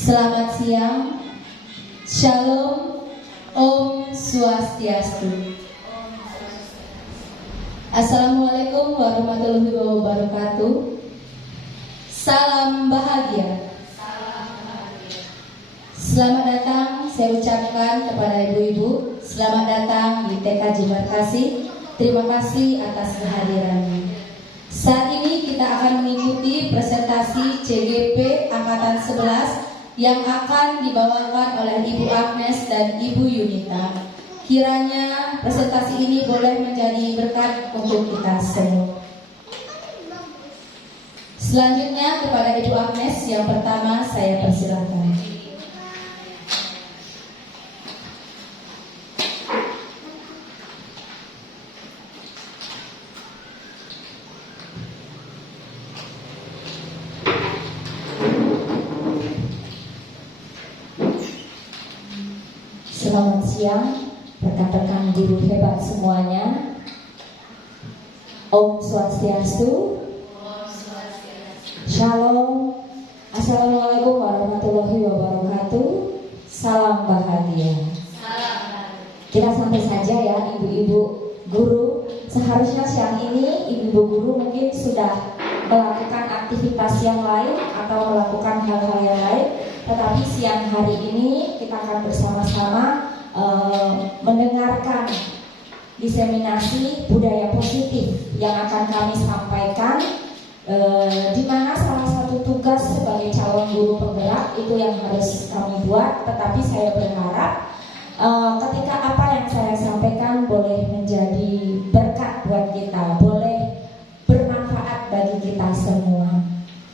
Selamat siang, Shalom, Om Swastiastu. Assalamualaikum warahmatullahi wabarakatuh. Salam bahagia. Selamat datang, saya ucapkan kepada ibu-ibu. Selamat datang di TK Jemberkasi. Terima kasih atas kehadirannya. Saat ini kita akan mengikuti presentasi CGP Angkatan 11 yang akan dibawakan oleh Ibu Agnes dan Ibu Yunita. Kiranya presentasi ini boleh menjadi berkat untuk kita semua. Selanjutnya kepada Ibu Agnes yang pertama saya persilahkan. Selamat siang, rekan-rekan guru hebat semuanya. Om Swastiastu. Shalom. Assalamualaikum warahmatullahi wabarakatuh. Salam bahagia. Kita santai saja ya ibu-ibu guru. Seharusnya siang ini ibu-ibu guru mungkin sudah melakukan aktivitas yang lain atau melakukan hal-hal yang lain. Tetapi siang hari ini kita akan bersama-sama mendengarkan diseminasi budaya positif yang akan kami sampaikan, di mana salah satu tugas sebagai calon guru penggerak itu yang harus kami buat. Tetapi saya berharap ketika apa yang saya sampaikan boleh menjadi berkat buat kita, boleh bermanfaat bagi kita semua.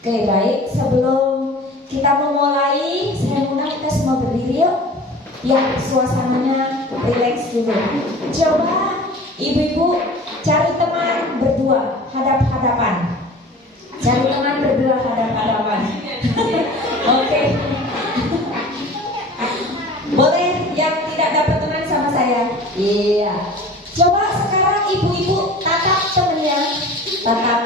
Oke, baik, sebelum kita memulai, saya undang kita semua berdiri yuk. Ya, suasananya rileks dulu. Coba ibu-ibu cari teman berdua hadap-hadapan. Cari teman berdua hadap-hadapan. Oke. Boleh yang tidak dapat teman sama saya? Iya. Coba sekarang ibu-ibu tatap temennya. Tatap.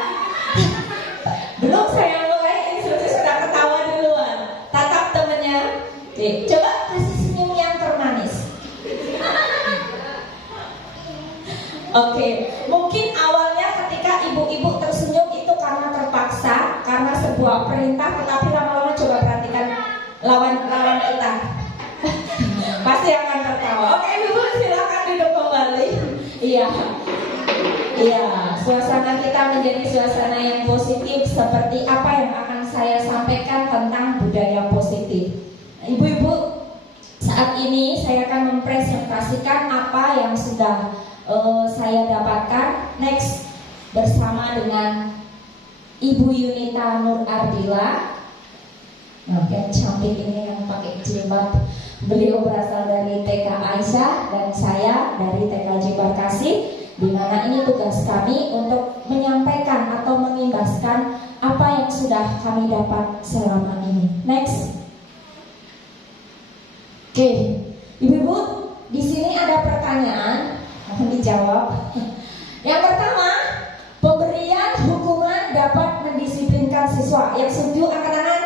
Belum saya mulai, instruksi sudah ketawa duluan. Tatap temennya. Oke, coba kasih senyum yang termanis. Oke, mungkin awalnya ketika ibu-ibu tersenyum itu karena terpaksa, karena sebuah perintah. Tetapi lama-lama coba perhatikan lawan kita. Pasti akan tertawa. Oke, ibu silakan duduk kembali. Iya. Iya, suasana kita menjadi suasana yang positif seperti apa yang akan saya sampaikan tentang budaya positif. Ibu-ibu, saat ini saya akan mempresentasikan apa yang sudah saya dapatkan. Next, bersama dengan Ibu Yunita Nur Ardila. Nah, yang cantik ini yang pakai jilbab. Beliau berasal dari TK Aisyah dan saya dari TK Jemberkasi, di mana ini tugas kami untuk menyampaikan atau mengimbaskan apa yang sudah kami dapat selama ini. Next. Oke, ibu-ibu, di sini ada pertanyaan, mohon dijawab. Yang pertama, pemberian hukuman dapat mendisiplinkan siswa. Yang setuju angkat tangan.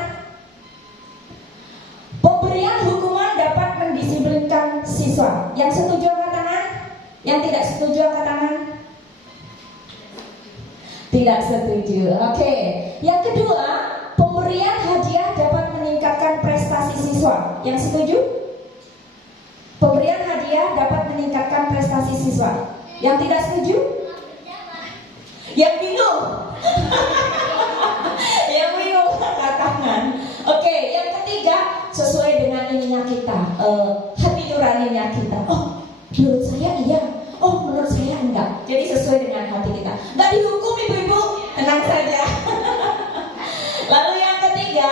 Pemberian hukuman dapat mendisiplinkan siswa. Yang setuju angkat tangan. Yang tidak setuju angkat tangan. Tidak setuju. Oke. Yang kedua, pemberian hadiah dapat meningkatkan prestasi siswa. Yang setuju? Pemberian hadiah dapat meningkatkan prestasi siswa. Yang tidak setuju? Yang bingung? Yang bingung angkat tangan. Oke, yang ketiga, sesuai dengan ininya kita, hati nuraninya kita. Oh, menurut saya iya. Oh, menurut saya enggak. Jadi sesuai dengan hati kita. Enggak dihukum ibu-ibu, tenang saja. Lalu yang ketiga,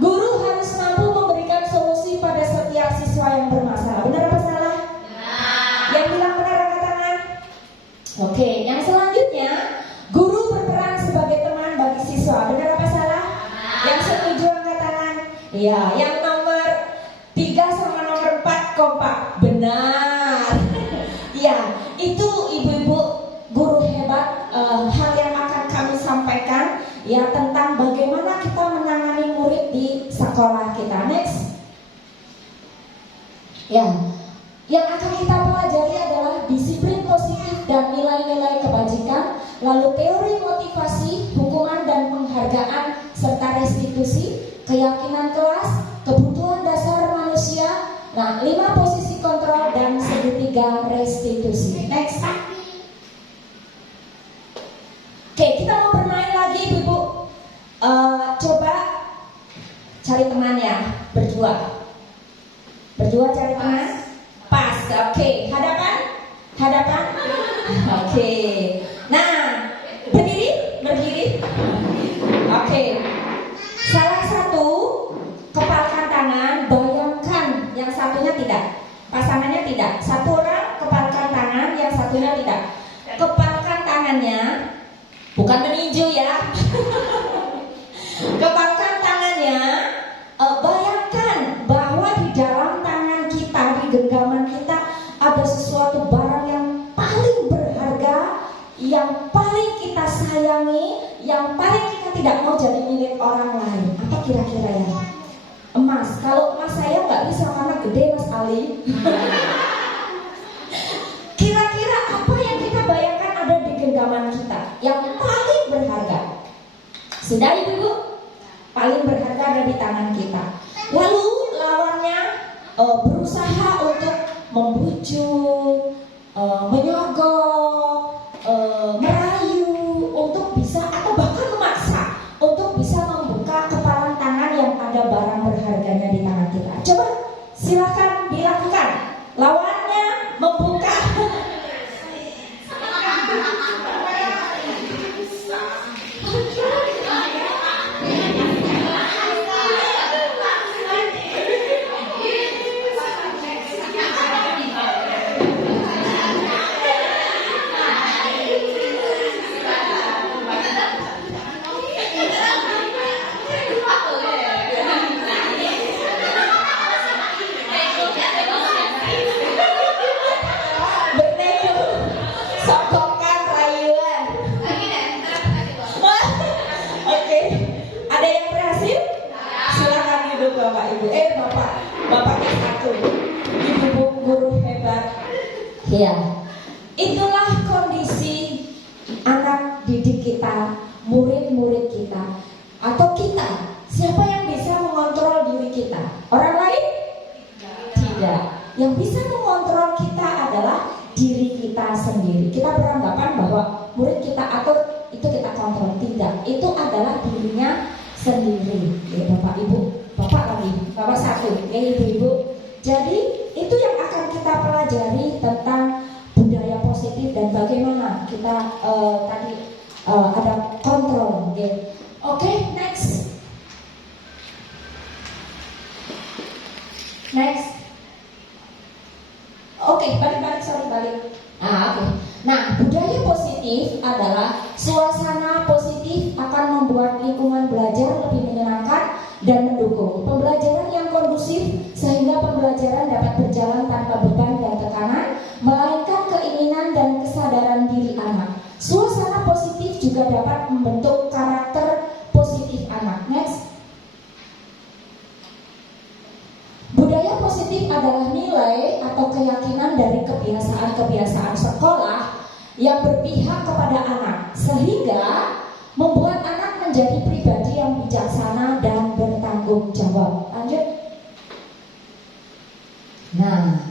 guru harus mampu memberikan solusi pada setiap siswa yang bermasalah. Benar apa salah? Benar. Yang bilang benar angkat tangan. Oke, yang selanjutnya, guru berperan sebagai teman bagi siswa. Benar apa salah? Benar. Yang setuju angkat tangan. Iya, yang nomor 3 sama nomor 4 kompak. Benar. Iya, itu ibu-ibu guru hebat, hal yang akan kami sampaikan ya tentang bagaimana kita menangani murid di di sekolah kita. Next. Ya, yang akan kita pelajari adalah disiplin positif dan nilai-nilai kebajikan, lalu teori motivasi, hukuman dan penghargaan, serta restitusi, keyakinan kelas, kebutuhan dasar manusia, 5 posisi kontrol dan segitiga restitusi. Next. Oke, kita mau bermain lagi Ibu. Coba cari teman ya, berdua cari teman. Pas, oke. Hadapan. Oke. Nah, berdiri. Oke. Salah satu kepalkan tangan, bayangkan yang satunya tidak. Pasangannya tidak. Satu orang kepalkan tangan, yang satunya tidak. Kepalkan tangannya, bukan meninju ya. Kepalkan tangannya, bayangkan bahwa di dalam tangan kita, di genggaman kita ada sesuatu barang yang paling berharga, yang paling kita sayangi, yang paling kita tidak mau jadi milik orang lain. Apa kira-kira ya? Emas. Kalau emas saya nggak bisa karena gede Mas Ali. Kira-kira apa yang kita bayangkan ada di genggaman kita yang paling berharga? Sudah Ibu? Paling berharga ada di tangan kita. Lalu lawannya berusaha untuk membujuk, menyogok, merayu untuk bisa atau bahkan memaksa untuk bisa membuka kepalan tangan yang ada barang berharganya di tangan kita. Coba silakan dilakukan. Lawannya membuka. Bapaknya satu, ibu guru hebat. Ya, itulah kondisi anak didik kita, murid-murid kita, atau kita. Siapa yang bisa mengontrol diri kita? Orang lain? Tidak. Yang bisa mengontrol kita adalah diri kita sendiri. Kita beranggapan bahwa murid kita atur, itu kita kontrol. Tidak, itu adalah dirinya sendiri. Ya, Bapak Ibu. Bapak satu, ya Ibu-Ibu. Jadi itu yang akan kita pelajari tentang budaya positif dan bagaimana kita tadi ada kontrol. Oke, next. Oke, balik. Nah, budaya positif adalah suasana positif akan membuat lingkungan belajar lebih menyenangkan dan mendukung pembelajaran yang kondusif sehingga pembelajaran dapat berjalan tanpa beban dan tekanan, melainkan keinginan dan kesadaran diri anak. Suasana positif juga dapat membentuk karakter positif anak. Next. Budaya positif adalah nilai atau keyakinan dari kebiasaan-kebiasaan sekolah yang berpihak kepada anak sehingga membuat anak menjadi pribadi yang bijaksana dan bertanggung jawab. Lanjut. Nah,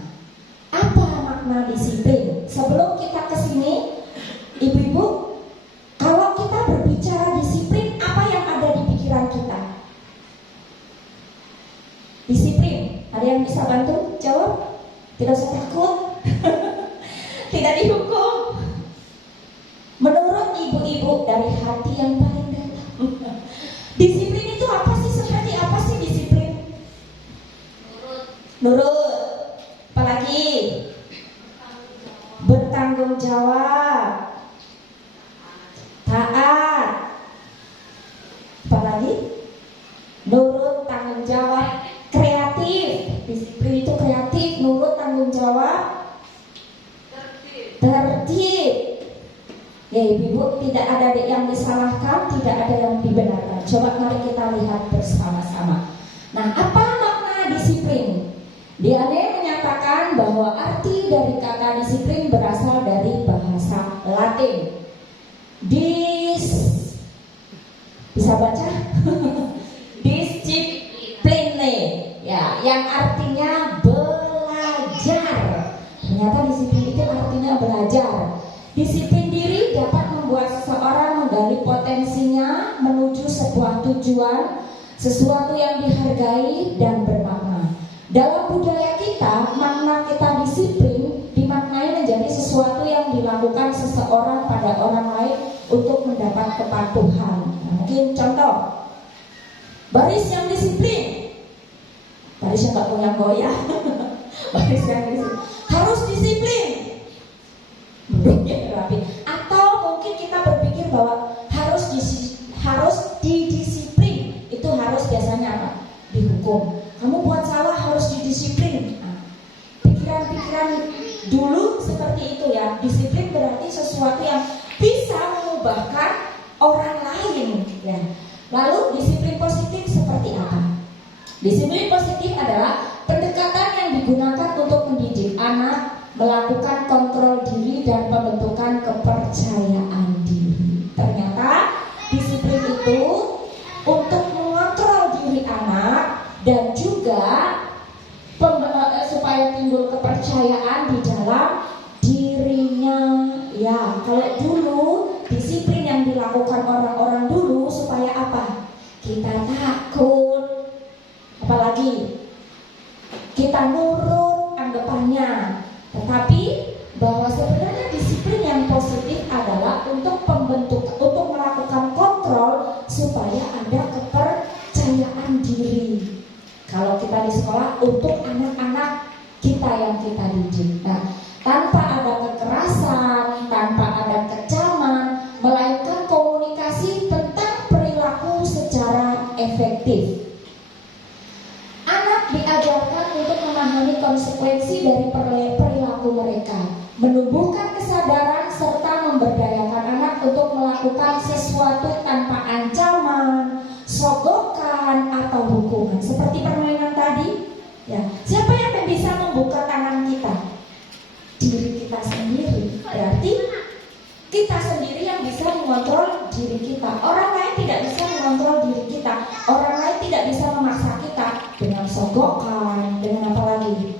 apa makna disiplin? Sebelum kita ke sini, Ibu-ibu, kalau kita berbicara disiplin, apa yang ada di pikiran kita? Disiplin. Ada yang bisa bantu jawab? Tidak usah takut. Tidak dihukum. Menurut ibu-ibu dari hati yang paling dalam, disiplin itu apa sih? Seperti apa sih disiplin? Nurut. Apalagi? Bertanggung jawab. Taat. Apalagi? Nurut, tanggung jawab. Kreatif. Disiplin itu kreatif, nurut, tanggung jawab. Tertib. Ya Ibu, tidak ada yang disalahkan, tidak ada yang dibenarkan. Coba mari kita lihat bersama-sama. Bisa baca? Disipline, ya, yang artinya belajar. Ternyata disiplin itu artinya belajar. Disiplin diri dapat membuat seseorang menggali potensinya menuju sebuah tujuan, sesuatu yang dihargai dan bermakna. Dalam budaya kita, makna kita disiplin dimaknai menjadi sesuatu yang dilakukan seseorang pada orang lain untuk mendapat kepatuhan. Nah, mungkin contoh, baris yang disiplin, baris yang gak goyang-goyang, baris yang disiplin, harus disiplin, duduknya rapi. Atau mungkin kita berpikir bahwa harus didisiplin, itu harus biasanya apa? Dihukum. Kamu buat salah harus didisiplin. Nah, pikiran-pikiran dulu seperti itu ya. Disiplin berarti sesuatu yang bisa mengubahkan orang lain ya. Lalu disiplin positif seperti apa? Disiplin positif adalah pendekatan yang digunakan untuk mendidik anak, melakukan kontrol diri dan pembentukan kepercayaan diri. Ternyata disiplin itu untuk mengontrol diri anak dan juga supaya timbul kepercayaan di dalam dirinya. Ya, kalau dulu disiplin yang dilakukan orang-orang dulu supaya apa? Kita takut, apalagi kita nurut anggapannya. Tetapi bahwa sebenarnya disiplin yang positif adalah untuk melakukan kontrol supaya ada kepercayaan diri. Kalau kita di sekolah untuk anak-anak kita yang kita didik. Nah, tanpa ada kekerasan, tanpa ada kecaman, melainkan komunikasi tentang perilaku secara efektif. Anak diajarkan untuk memahami konsekuensi dari perilaku mereka, menumbuhkan kesadaran serta memberdayakan anak untuk melakukan sesuatu tanpa ancaman, sogokan atau hukuman. Seperti permainan tadi, ya. Siapa yang bisa membuka tangan kita? Diri kita sendiri. Berarti kita sendiri yang bisa mengontrol diri kita. Orang lain tidak bisa mengontrol diri kita. Orang lain tidak bisa memaksa kita dengan sogokan, dengan apa lagi?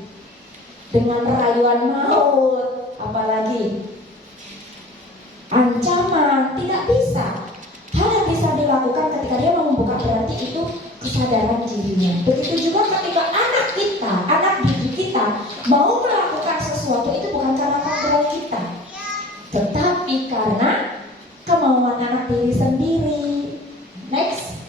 Dengan rayuan maut, apalagi ancaman, tidak bisa. Hal yang bisa dilakukan ketika dia mau membuka berarti itu kesadaran dirinya. Begitu juga ketika anak kita, anak didik kita mau melakukan sesuatu, itu bukan karena kontrol kita, tetapi karena kemauan anak diri sendiri. Next.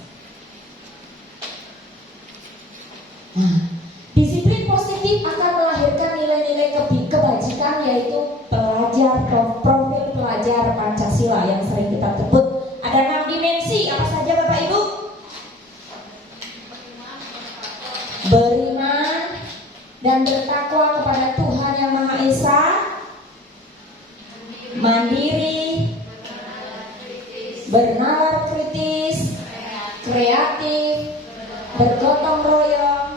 Nah, disiplin positif akan melahirkan nilai-nilai kebajikan, yaitu profil pelajar Pancasila yang sering kita sebut. Ada 6 dimensi, apa saja Bapak Ibu? Beriman dan bertakwa kepada Tuhan Yang Maha Esa, mandiri, bernalar kritis, kreatif, bergotong royong,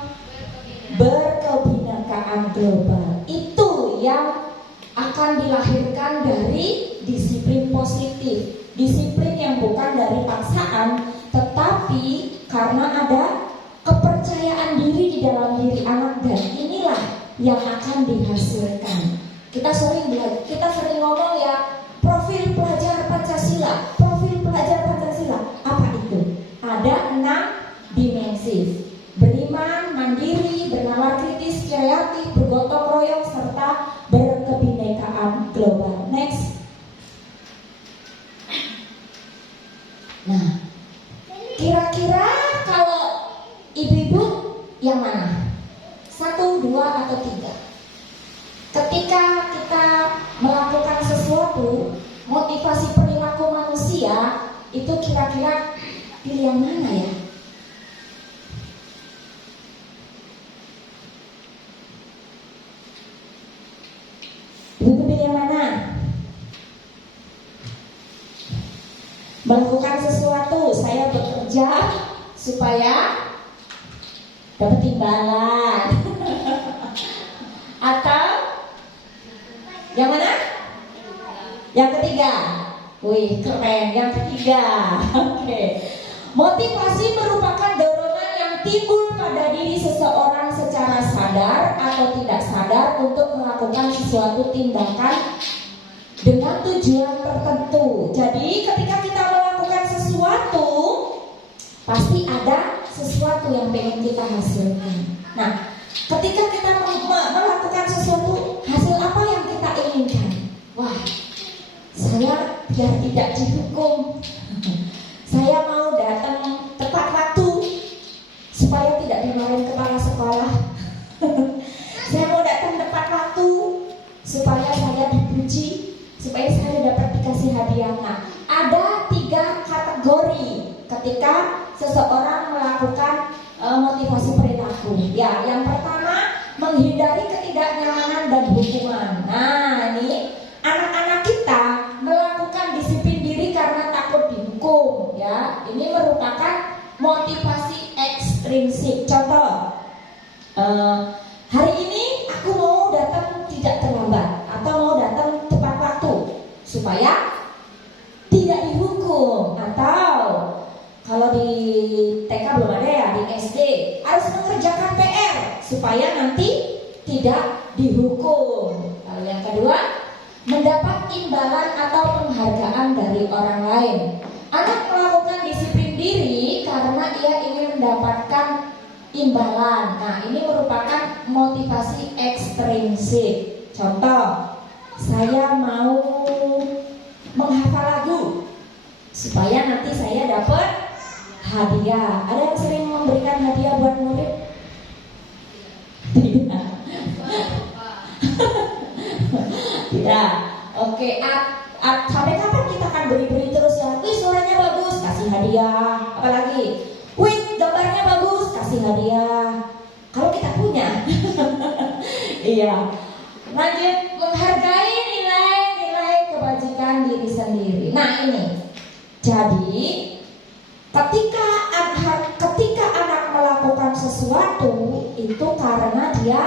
berkebinekaan global. Itu yang akan dilahirkan dari disiplin positif. Disiplin yang bukan dari paksaan, tetapi karena ada kepercayaan diri di dalam diri anak, dan inilah yang akan dihasilkan. Kita sering ngomong ya, profil pelajar Pancasila. Profil pelajar Pancasila apa itu? Ada 6 dimensi: beriman, mandiri, bernalar kritis, kreatif, bergotong royong, serta berkebinekaan global. Next. Nah, kira-kira kalau ibu-ibu yang mana? 1, 2, atau 3? Ketika kita melakukan sesuatu, motivasi perilaku manusia itu kira-kira pilih yang mana ya? Ibu pilih yang mana? Melakukan sesuatu, saya bekerja supaya dapat imbalan. Atau yang mana? Yang ketiga. Wih, keren. Yang ketiga. Oke. Motivasi merupakan dorongan yang timbul pada diri seseorang secara sadar atau tidak sadar untuk melakukan sesuatu tindakan dengan tujuan tertentu. Jadi ketika kita melakukan sesuatu, pasti ada sesuatu yang pengen kita hasilkan. Nah, ketika kita melakukan sesuatu, hasil apa yang kita inginkan? Wah, saya biar tidak dihukum. Saya mau datang tepat waktu supaya tidak dimarahin kepala sekolah. Saya mau datang tepat waktu supaya saya dipuji, supaya saya dapat dikasih hadiah. Nah, ada 3 kategori ketika seseorang melakukan motivasi perilaku. Ya, yang pertama, menghindari ketidaknyamanan dan hukuman. Nah, ini anak-anak kita melakukan disiplin diri karena takut dihukum. Ya, ini merupakan motivasi ekstrinsik. Contoh, hari ini aku mau datang tidak terlambat atau mau datang tepat waktu supaya tidak dihukum. Atau kalau di TK belum ada ya, di SD harus mengerjakan PR supaya nanti tidak dihukum. Lalu yang kedua, mendapat imbalan atau penghargaan dari orang lain. Anak melakukan disiplin diri karena ia ingin mendapatkan imbalan. Nah, ini merupakan motivasi ekstrinsik. Contoh, saya mau menghafal lagu supaya nanti saya dapat hadiah. Ada yang sering memberikan hadiah buat murid? Tidak. Tidak. Oke, sampai kapan kita akan beri-beri terus ya? Wih, suaranya bagus, kasih hadiah. Apalagi, wih, gambarnya bagus, kasih hadiah. Kalau kita punya. Iya. Lanjut, menghargai nilai-nilai kebajikan diri sendiri. Nah, ini. Jadi, ketika anak melakukan sesuatu itu karena dia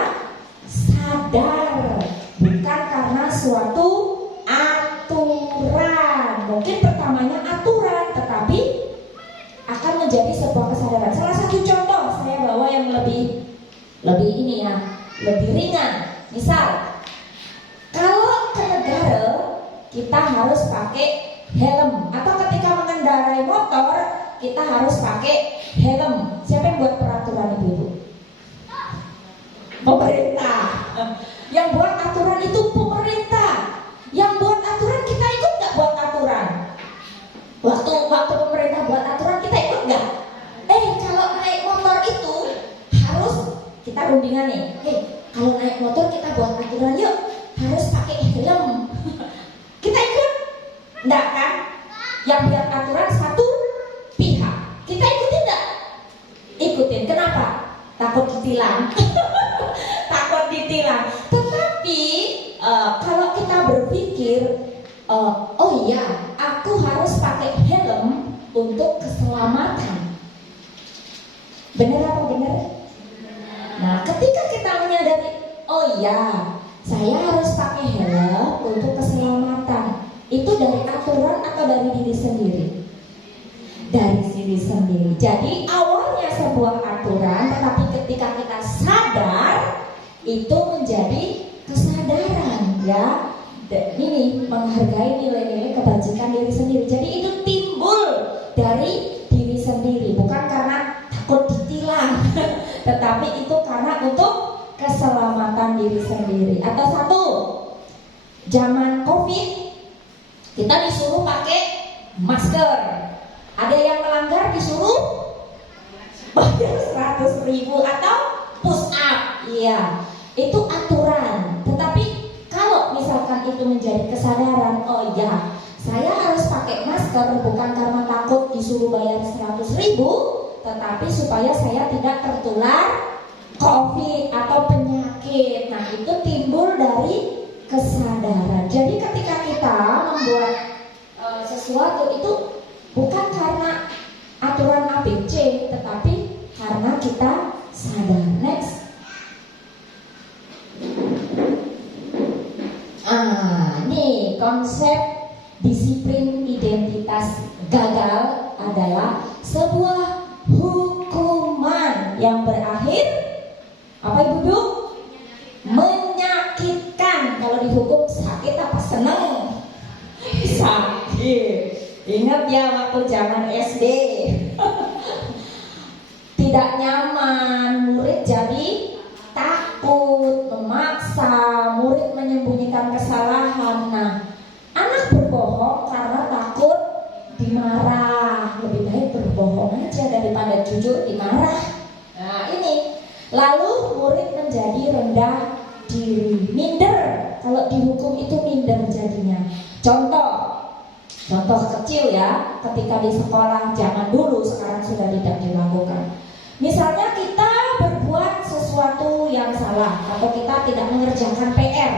sadar, bukan karena suatu aturan. Mungkin pertamanya aturan, tetapi akan menjadi sebuah kesadaran. Salah satu contoh saya bawa yang lebih ini ya, lebih ringan. Misal, kalau ke negara kita harus pakai helm, atau ketika mengendarai motor kita harus pakai helm. Siapa yang buat peraturan ibu-ibu? Pemerintah. Yang buat aturan itu pemerintah. Yang buat aturan kita ikut nggak buat aturan? Waktu pemerintah buat aturan kita ikut nggak? Kalau naik motor itu harus kita rundingan nih. Kalau naik motor kita buat aturan yuk, harus pakai helm. Kita ikut? Nggak kan? Yang buat aturan satu pihak. Kita ikutin nggak? Ikutin. Kenapa? Takut ditilang. Takut ditilang. Tetapi kalau kita berpikir, oh iya, aku harus pakai helm untuk keselamatan. Benar apa benar? Nah, ketika kita menyadari, oh iya, saya harus pakai helm untuk keselamatan. Itu dari aturan atau dari diri sendiri? Dari diri sendiri. Jadi awalnya sebuah aturan, tetapi ketika kita sadar, itu menjadi kesadaran, ya. Ini menghargai nilai-nilai kebajikan diri sendiri. Jadi itu timbul dari diri sendiri, bukan karena takut ditilang, tetapi itu karena untuk keselamatan diri sendiri. Atau satu, zaman COVID kita disuruh pakai masker. Ada yang melanggar disuruh bayar 100.000 atau push up. Iya, itu aturan. Tetapi kalau misalkan itu menjadi kesadaran, oh iya, saya harus pakai masker bukan karena takut disuruh bayar 100.000, tetapi supaya saya tidak tertular COVID atau penyakit. Nah, itu timbul dari kesadaran. Jadi ketika kita membuat sesuatu itu bukan karena aturan ABC, tetapi karena kita sadar. Next. Nih konsep disiplin identitas gagal adalah sebuah hukuman yang berakhir apa Ibu? Menyakitkan. Kalau dihukum sakit apa seneng? Sakit. Ingat ya waktu zaman SD. Tidak nyaman, murid jadi takut, memaksa, murid menyembunyikan kesalahan. Nah, anak berbohong karena takut dimarah. Lebih baik berbohong aja daripada jujur dimarah. Nah, ini. Lalu murid menjadi rendah diri, minder. Kalau dihukum itu minder jadinya. Contoh kecil ya, ketika di sekolah zaman dulu, sekarang sudah tidak dilakukan. Misalnya kita berbuat sesuatu yang salah, atau kita tidak mengerjakan PR,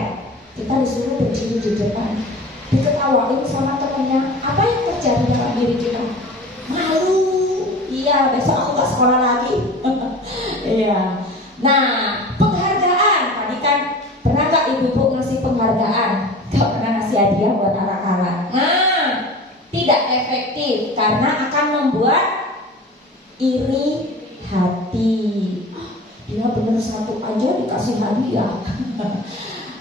kita disuruh berdiri di depan, diketawain sama temannya. Apa yang terjadi dalam diri kita? Malu. Iya, besok aku gak sekolah lagi. Iya. Nah, penghargaan. Tadi kan pernah gak ibu-ibu ngasih penghargaan? Gak pernah ngasih hadiah buat anak-anak. Nah, tidak efektif karena akan membuat iri hati. Dia benar satu aja dikasih hadiah.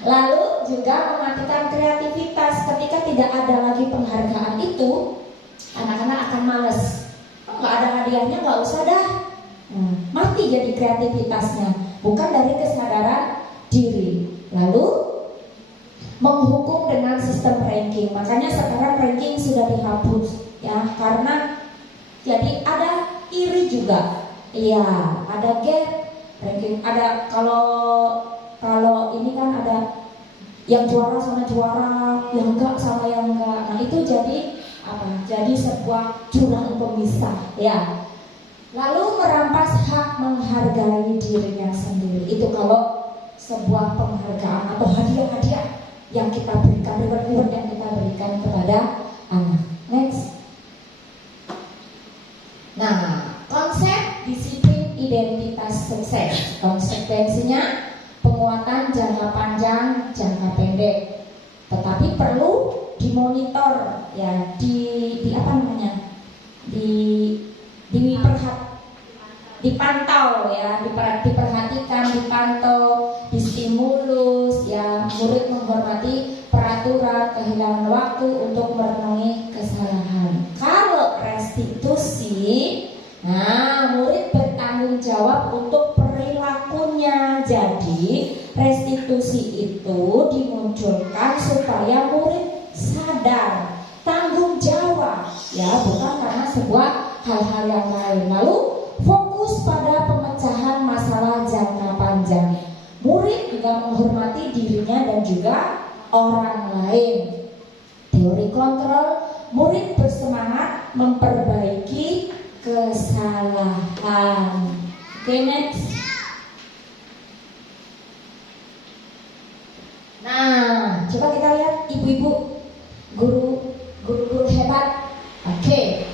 Lalu juga mematikan kreativitas. Ketika tidak ada lagi penghargaan itu, anak-anak akan males. Nggak ada hadiahnya, nggak usah dah. Mati jadi kreativitasnya, bukan dari kesadaran diri. Lalu menghukum dengan sistem ranking. Makanya sekarang ranking sudah dihapus ya, karena jadi ada iri juga. Iya, ada gap ranking. Ada kalau ini kan ada yang juara sama juara, yang enggak sama yang enggak. Nah, itu jadi apa? Jadi sebuah jurang pemisah ya. Lalu merampas hak menghargai dirinya sendiri. Itu kalau sebuah penghargaan atau hadiah-hadiah yang kita berikan, reward yang kita berikan kepada anak. Next. Nah, konsep disiplin identitas sukses. Konsekuensinya penguatan jangka panjang, jangka pendek. Tetapi perlu dimonitor ya, dipantau ya, diperhatikan, dipantau, distimulus ya, murid menghormati peraturan, kehilangan waktu untuk merenungi kesalahan. Kalau restitusi, nah murid bertanggung jawab untuk perilakunya. Jadi restitusi itu dimunculkan supaya murid sadar, tanggung jawab ya, bukan karena sebuah hal-hal yang lain. Lalu fokus pada pemecahan masalah jangka panjang. Murid juga menghormati dirinya dan juga orang lain. Teori kontrol, murid bersemangat memperbaiki kesalahan. Oke, next. Nah, coba kita lihat ibu-ibu, guru hebat. Oke.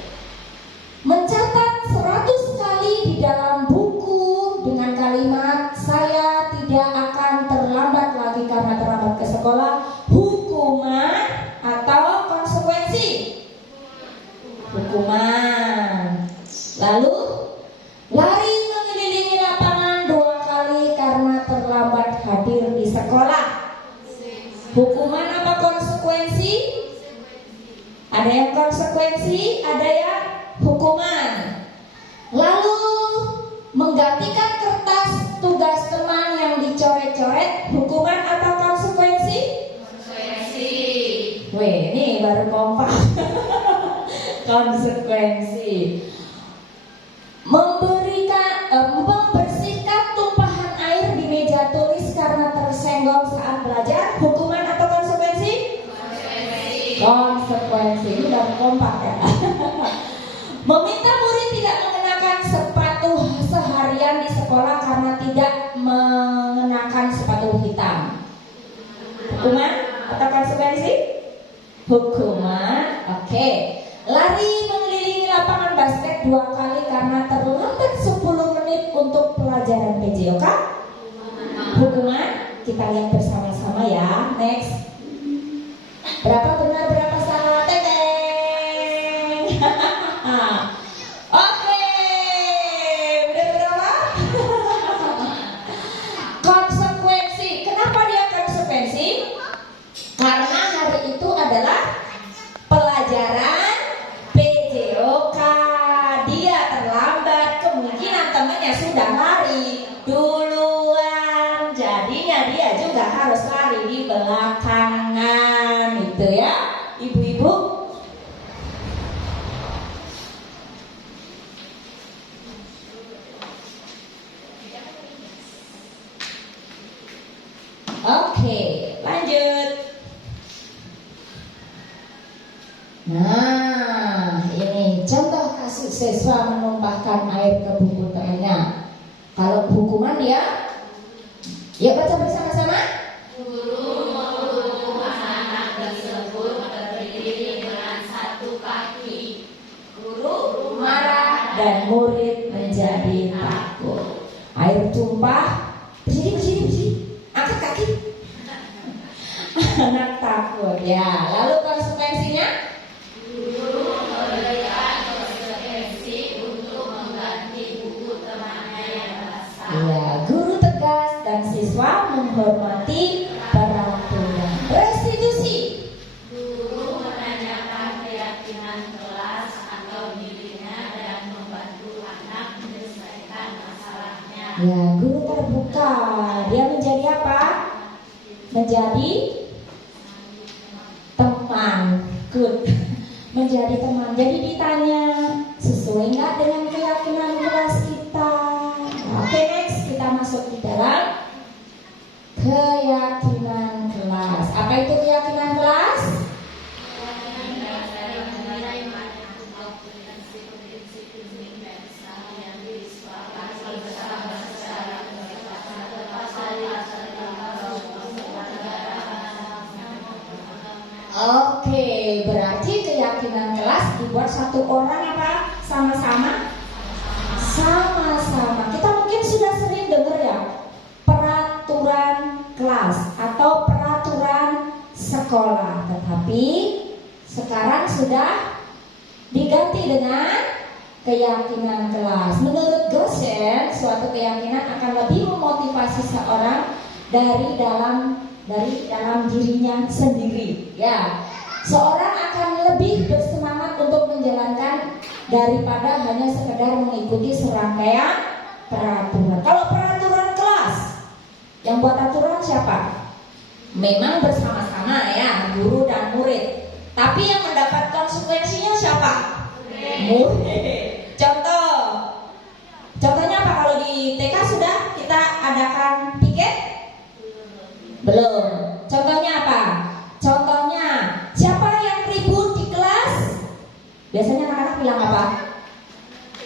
Mencatat 100 kali di dalam buku dengan kalimat saya tidak akan terlambat lagi karena terlambat ke sekolah. Hukuman atau konsekuensi? Hukuman. Lalu lari mengelilingi lapangan 2 kali karena terlambat hadir di sekolah. Hukuman apa konsekuensi? Ada yang konsekuensi, ada yang hukuman. Lalu menggantikan kertas tugas teman yang dicoret-coret, hukuman atau konsekuensi? Konsekuensi. Weh, ini baru kompak. Konsekuensi. Membersihkan tumpahan air di meja tulis karena tersenggol saat belajar, hukuman atau konsekuensi? Konsekuensi. Ini udah kompak ya. Meminta murid tidak mengenakan sepatu seharian di sekolah karena tidak mengenakan sepatu hitam. Hukuman atau konsekuensi? Hukuman. Oke. Lari mengelilingi lapangan basket 2 kali karena terlambat 10 menit untuk pelajaran PJOK. Hukuman. Kita lihat bersama-sama ya. Next. Berapa benar, berapa salah? Teteng. temannya sudah lari duluan, jadinya dia juga harus lari di belakangan, itu ya ibu-ibu. Oke, lanjut. Nah, ini contoh kasus siswa menumpahkan air ke buku temannya. Kalau hukuman dia, yuk baca bersama-sama. Guru menghukum anak tersebut berdiri dengan satu kaki. Guru marah dan murid menjadi takut. Air tumpah, berdiri, angkat kaki. Anak takut ya. Lalu konsekuensinya? Guru memberikan konsekuensi untuk mengganti buku temannya yang basah. Ya, guru tegas dan siswa menghormati peraturan. Restitusi. Guru menanyakan keyakinan kelas atau dirinya dan membantu anak menyelesaikan masalahnya. Ya, guru terbuka. Dia menjadi apa? Menjadi teman. Good. Menjadi teman. Jadi ditanya, sesuai nggak dengan keyakinan kelas kita? Oke, next kita masuk di dalam keyakinan kelas. Apa itu keyakinan kelas? Oke, berarti keyakinan kelas dibuat satu orang apa? Sama-sama? Sama-sama. Kita mungkin sudah sering dengar ya, peraturan kelas atau peraturan sekolah. Tetapi sekarang sudah diganti dengan keyakinan kelas. Menurut dosen, suatu keyakinan akan lebih memotivasi seorang dari dalam dirinya sendiri. Ya, seorang akan lebih bersemangat untuk menjalankan daripada hanya sekedar mengikuti serangkaian peraturan. Kalau peraturan kelas, yang buat aturan siapa? Memang bersama-sama ya, guru dan murid. Tapi yang mendapat konsekuensinya siapa? Murid. Contohnya apa? Kalau di TK sudah kita adakan piket? Belum. Contohnya apa? Contohnya, siapa yang ribut di kelas? Biasanya anak-anak bilang apa?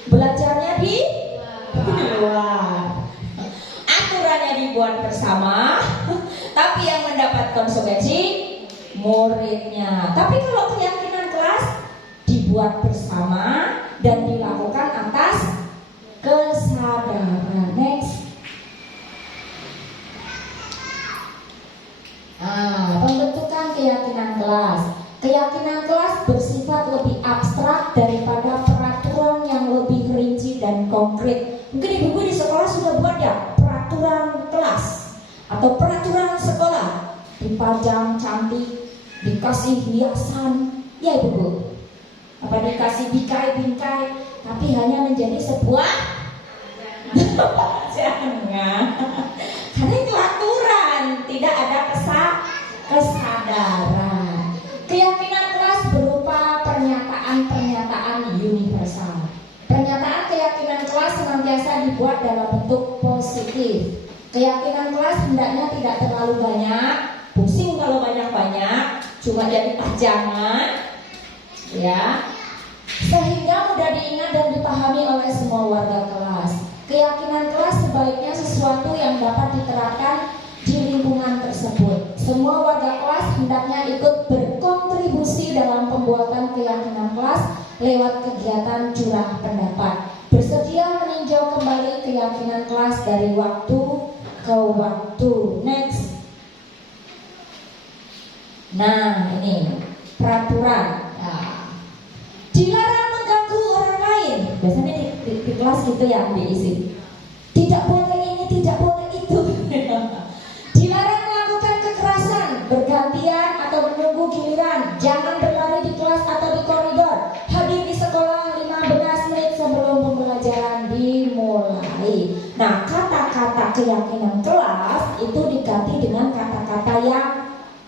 Belajarnya di luar. Aturannya dibuat bersama, tapi yang mendapat konsekuensi muridnya. Tapi kalau keyakinan kelas dibuat bersama dan dilakukan atas kesadaran. Next. Pembentukan keyakinan kelas. Keyakinan kelas bersifat lebih abstrak daripada peraturan yang lebih rinci dan konkret. Mungkin ibu-ibu di sekolah sudah buat ya peraturan kelas atau peraturan sekolah, dipajang cantik, dikasih hiasan, ya ibu-ibu. Apa dikasih bingkai-bingkai, tapi hanya menjadi sebuah jangan. Karena itu aturan, tidak ada kesadaran. Keyakinan kelas berupa pernyataan-pernyataan universal. Pernyataan keyakinan kelas senantiasa dibuat dalam bentuk positif. Keyakinan kelas hendaknya tidak terlalu banyak, pusing kalau banyak-banyak, cuma jadi pajangan, ya, sehingga mudah diingat dan dipahami oleh semua warga kelas. Keyakinan kelas sebaiknya sesuatu yang dapat diterapkan di lingkungan tersebut. Semua warga kelas hendaknya ikut berkontribusi dalam pembuatan keyakinan kelas lewat kegiatan curah pendapat. Bersedia meninjau kembali keyakinan kelas dari waktu ke waktu. Next. Nah, ini peraturan. Ya. Dilarang mengganggu orang lain. Biasanya di kelas gitu ya diisi. Tidak boleh ini, tidak boleh itu. Dilarang melakukan kekerasan, bergantian atau menunggu giliran. Jangan berlari di kelas atau di koridor. Hadir di sekolah 15 menit sebelum pembelajaran dimulai. kata-kata yang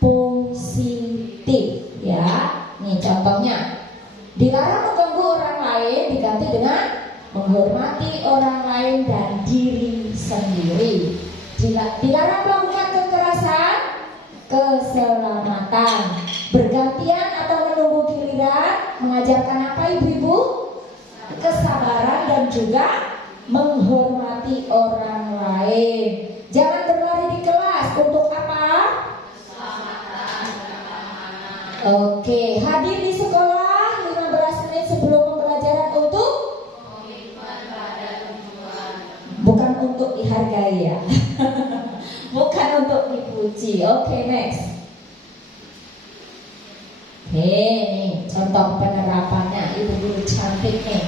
positif ya. Nih contohnya, dilarang mengganggu orang lain diganti dengan menghormati orang lain dan diri sendiri. Dilarang melakukan kekerasan, keselamatan, bergantian atau menunggu giliran, mengajarkan apa ibu-ibu? Kesabaran dan juga menghormati orang lain. Jangan berlari di kelas untuk apa? Oke, hadir di sekolah 15 menit sebelum pembelajaran untuk bukan untuk dihargai ya. Bukan untuk dipuji. Oke, next. Nih, contoh penerapannya ibu guru cantik nih.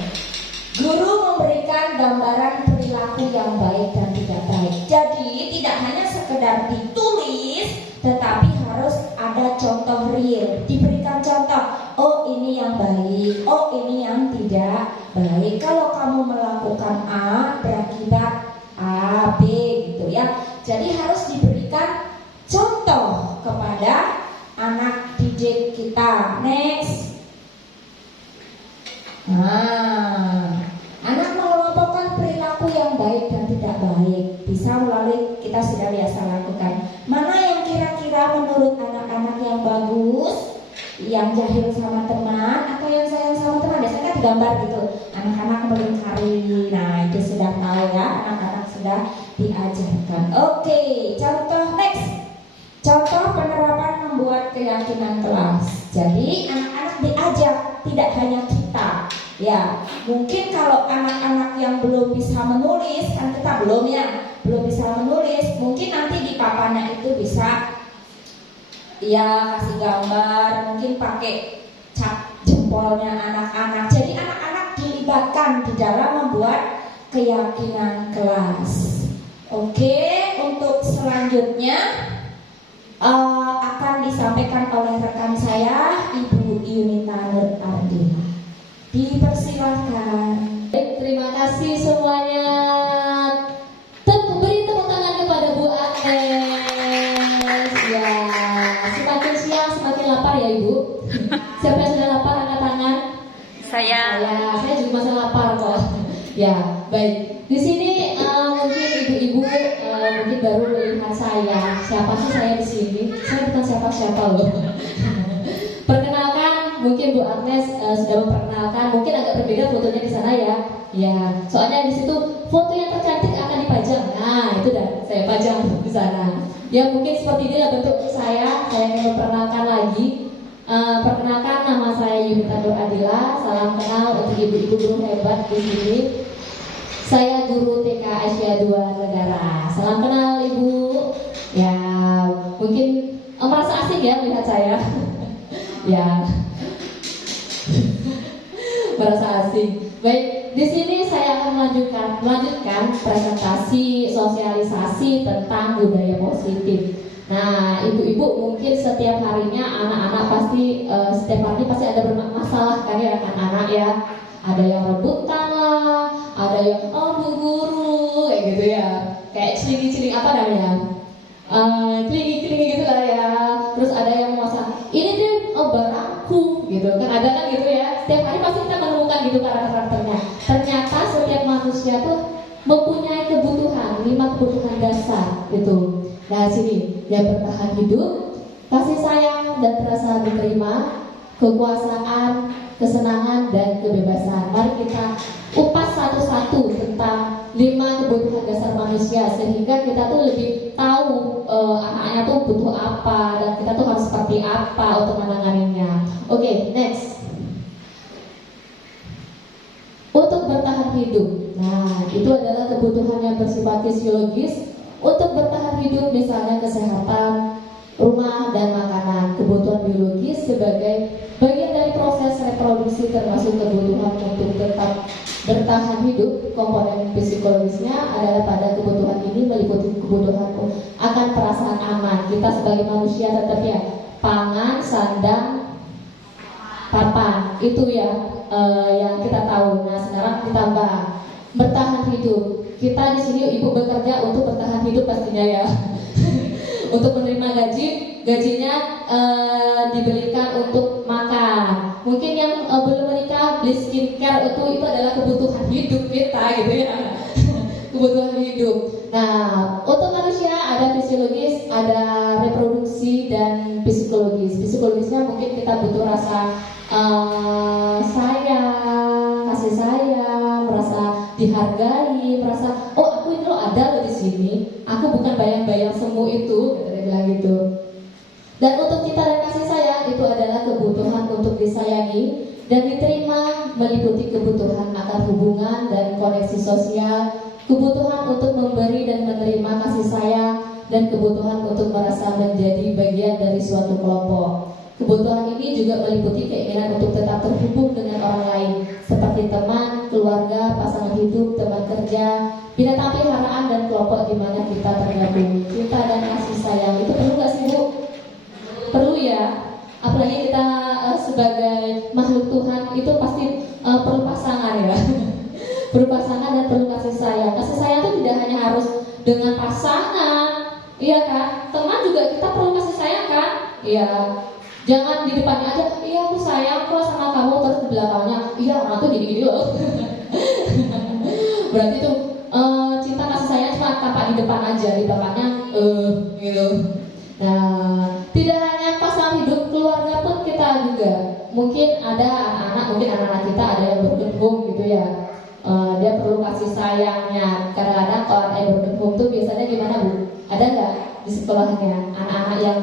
Guru memberikan gambaran perilaku yang baik dan tidak baik. Jadi tidak hanya sekedar ditulis, tetapi harus ada contoh real. Diberikan contoh, oh ini yang baik, oh ini yang tidak baik. Kalau kamu melakukan A, berakibat A, B gitu ya. Jadi harus diberikan contoh kepada anak didik kita. Next. Nah, anak mengelompokkan perilaku yang baik dan tidak baik bisa melalui kita sudah biasa lakukan. Mana yang kira-kira menurut anak-anak yang bagus, yang jahil sama teman atau yang sayang sama teman? Biasanya kan digambar gitu, anak-anak melingkari. Nah itu sudah tahu ya, anak-anak sudah diajarkan. Oke, contoh next. Contoh penerapan membuat keyakinan kelas. Jadi anak-anak diajak, tidak hanya kita. Ya, mungkin kalau anak-anak yang belum bisa menulis, kan kita belum bisa menulis, mungkin nanti di papannya itu bisa ya kasih gambar, mungkin pakai cap jempolnya anak-anak. Jadi anak-anak dilibatkan di dalam membuat keyakinan kelas. Oke, untuk selanjutnya akan disampaikan oleh rekan saya, Ibu Yunita Nur Ardila. Dipersilahkan. Terima kasih semuanya. Beri tepuk tangan kepada Bu Agnes. Ya, semakin siang semakin lapar ya Ibu. Siapa yang sudah lapar angkat tangan? Saya. Saya juga masih lapar kok. Ya, baik. Di sini mungkin ibu-ibu mungkin baru melihat saya. Siapa sih saya di sini? Saya bukan siapa-siapa loh. Perkenalkan, mungkin Bu Agnes sudah memperkenalkan. Mungkin agak berbeda fotonya di sana ya. Ya, soalnya di situ foto yang tercantik akan dipajang. Nah, itu dah saya pajang di sana. Ya, mungkin seperti inilah bentuk saya. Saya ingin memperkenalkan lagi. Perkenalkan, nama saya Yunita Nur Ardila. Salam kenal untuk ibu-ibu guru hebat di sini. Saya guru TK Asia 2 Negara. Salam kenal Ibu. Ya, mungkin merasa asing ya melihat saya. Ya, merasa asing. Baik, di sini saya akan melanjutkan presentasi sosialisasi tentang budaya positif. Nah, ibu-ibu mungkin setiap harinya anak-anak pasti setiap hari pasti ada bermasalah kan ya anak-anak ya. Ada yang rebutan lah, ada yang bu guru kayak gitu ya. Kayak ciling-ciling apa namanya? Kelingi-kelingi gitu lah ya. Terus ada yang masa ini tuh barangku gitu kan, ada kan gitu ya. Setiap hari pasti kita menemukan gitu karakternya. Ternyata setiap manusia tuh mempunyai kebutuhan, 5 kebutuhan dasar gitu. Nah sini yang bertahan hidup, kasih sayang dan rasa diterima, kekuasaan, kesenangan dan kebebasan. Mari kita upas satu-satu tentang 5 kebutuhan dasar manusia sehingga kita tuh lebih tahu anak-anaknya tuh butuh apa dan kita tuh harus seperti apa untuk menanganinya. Oke, next. Untuk bertahan hidup. Nah, itu adalah kebutuhan yang bersifat fisiologis. Untuk bertahan hidup misalnya kesehatan, rumah dan makanan, kebutuhan biologis sebagai bagian dari proses reproduksi termasuk kebutuhan untuk tetap bertahan hidup. Komponen psikologisnya adalah pada kebutuhan ini meliputi kebutuhan akan perasaan aman. Kita sebagai manusia tetap ya pangan, sandang, papan itu ya yang kita tahu. Nah sekarang ditambah bertahan hidup. Kita di sini ibu bekerja untuk bertahan hidup pastinya ya. untuk menerima gajinya diberikan untuk makan. Mungkin yang belum menikah beli skincare itu adalah kebutuhan hidup kita gitu ya. Kebutuhan hidup. Nah, untuk manusia ada fisiologis, ada reproduksi dan psikologis. Psikologisnya mungkin kita butuh rasa sayang, kasih sayang, merasa dihargai, merasa oh aku ini loh ada loh di sini. Aku bukan bayang-bayang semu itu, dia bilang gitu. Dan untuk cinta dan kasih sayang itu adalah kebutuhan untuk disayangi dan diterima, meliputi kebutuhan akan hubungan dan koneksi sosial, kebutuhan untuk memberi dan menerima kasih sayang, dan kebutuhan untuk merasa menjadi bagian dari suatu kelompok. Kebutuhan ini juga meliputi keinginan untuk tetap terhubung dengan orang lain, seperti teman, keluarga, pasangan hidup, teman kerja, binatang peliharaan, dan kelompok di mana kita tergabung. Cinta dan kasih sayang itu perlu nggak sih, Bu? Perlu ya. Apalagi kita sebagai makhluk Tuhan itu pasti perlu pasangan ya. Perlu pasangan dan perlu kasih sayang. Kasih sayang itu tidak hanya harus dengan pasangan, iya kan? Teman juga kita perlu kasih sayang kan? Iya. Jangan di depannya aja, iya aku sayang kok sama kamu, terus di belakangnya, iya orang tuh gini-gini loh. Berarti tuh cinta kasih sayang cuma tampak di depan aja, di belakangnya gitu. Nah, tidak hanya pasangan hidup, keluarga pun kita juga. Mungkin ada anak-anak kita ada yang broken home gitu ya. Dia perlu kasih sayangnya. Kadang-kadang kalau ada yang broken home tuh biasanya gimana, Bu? Ada nggak di sekolahnya anak-anak yang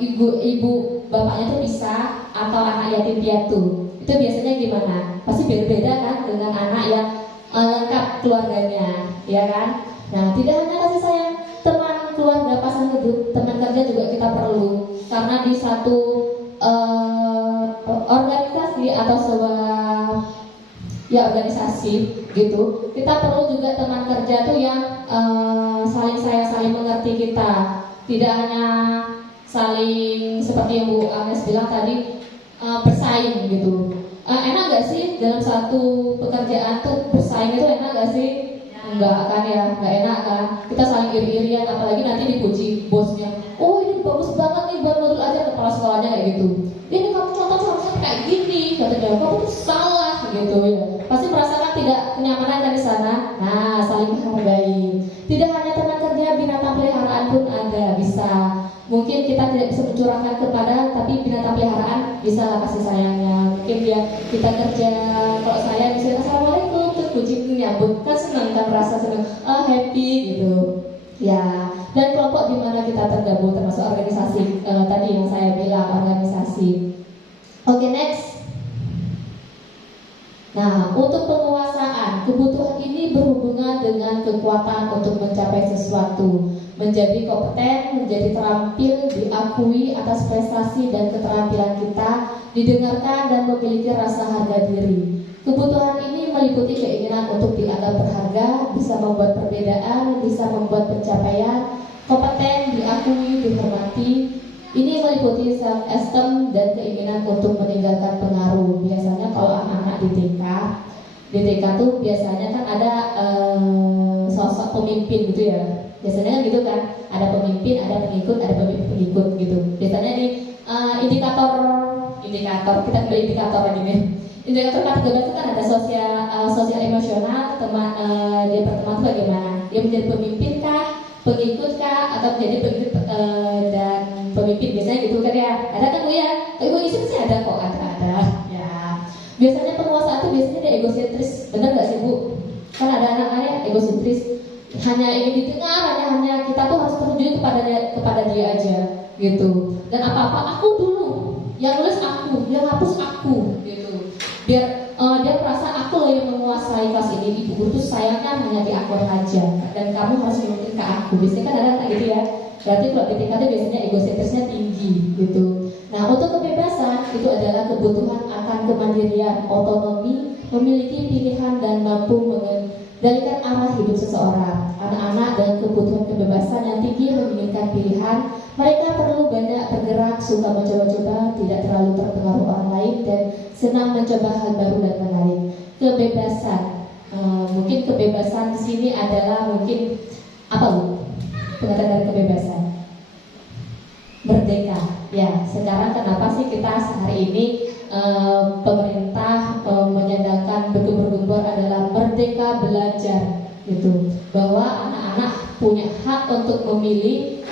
ibu bapaknya tuh pisah atau anak yatim piatu? Itu biasanya gimana? Pasti berbeda kan dengan anak yang lengkap keluarganya, ya kan? Nah, tidak hanya kasih sayang teman, keluarga, pasangan hidup, teman kerja juga kita perlu, karena di satu organisasi atau sebuah organisasi gitu, kita perlu juga teman kerja tuh yang saling mengerti kita, tidak hanya saling seperti yang Bu Agnes bilang tadi bersaing gitu. Enak gak sih dalam satu pekerjaan tuh bersaing itu enak gak sih? Enggak kan ya, enggak enak kan. Kita saling iri-irian, apalagi nanti dipuji bosnya. Oh ini bagus banget nih buat modul aja, kepala sekolahnya kayak gitu. Ini kamu contoh harusnya kayak gini, katanya kamu tuh salah gitu ya. Pasti merasakan tidak kenyamanan kan di sana. Nah, saling menghargai. Tidak hanya teman kerja, binatang peliharaan pun ada, bisa. Mungkin kita tidak bisa mencurahkan kepada, tapi binatang peliharaan bisa lah kasih sayangnya. Mungkin dia kita kerja, kalau saya bisa assalamualaikum, terus kucing nyambut, kan senang, kita merasa senang, happy gitu. Ya, dan kelompok di mana kita tergabung termasuk organisasi tadi yang saya bilang organisasi. Oke, next. Nah, untuk penguasaan, kebutuhan ini berhubungan dengan kekuatan untuk mencapai sesuatu, menjadi kompeten, menjadi terampil, diakui atas prestasi dan keterampilan kita, didengarkan dan memiliki rasa harga diri. Kebutuhan ini meliputi keinginan untuk dianggap berharga, bisa membuat perbedaan, bisa membuat pencapaian, kompeten, diakui, dihormati. Ini meliputi self-esteem dan keinginan untuk meninggalkan pengaruh. Biasanya kalau anak-anak di TK tuh biasanya kan ada sosok pemimpin gitu ya. Biasanya kan gitu kan, ada pemimpin, ada pengikut, ada pengikut gitu. Biasanya di indikator kita kembali indikator lagi nih. Indikator K13 itu kan ada sosial emosional, teman dia berteman itu bagaimana? Dia menjadi pemimpin kah, pengikut kah, atau menjadi pengikut dan pemimpin, biasanya gitu kan ya. Ada kan Bu ya? Ibu isu sih ada kok, ada. Ya. Biasanya penguasa itu biasanya dia egosentris, benar nggak sih Bu? Kan ada anak-anak egosentris, hanya ingin didengar, hanya kita tuh harus tertuju kepada dia aja gitu. Dan apa-apa aku dulu, yang nulis aku, yang hapus aku gitu. Biar dia merasa aku loh yang menguasai kelas ini. Ibu guru tuh sayangnya hanya di aku aja, dan kamu harus nurutin ke aku. Biasanya kan ada kayak gitu ya. Berarti kalau di tingkatnya biasanya egosentrisnya tinggi gitu. Nah, untuk kebebasan itu adalah kebutuhan akan kemandirian, otonomi, memiliki pilihan dan mampu mengendalikan arah hidup seseorang. Anak-anak dan kebutuhan kebebasan yang tinggi menginginkan pilihan. Mereka perlu banyak bergerak, suka mencoba-coba, tidak terlalu terpengaruh orang lain, dan senang mencoba hal baru dan menarik. Kebebasan, mungkin kebebasan di sini adalah mungkin apa Bu? Pengertian dari kebebasan. merdeka. Ya, sekarang kenapa sih kita sehari ini pemerintah menyandangkan bergembur-gembor adalah merdeka belajar gitu, bahwa anak-anak punya hak untuk memilih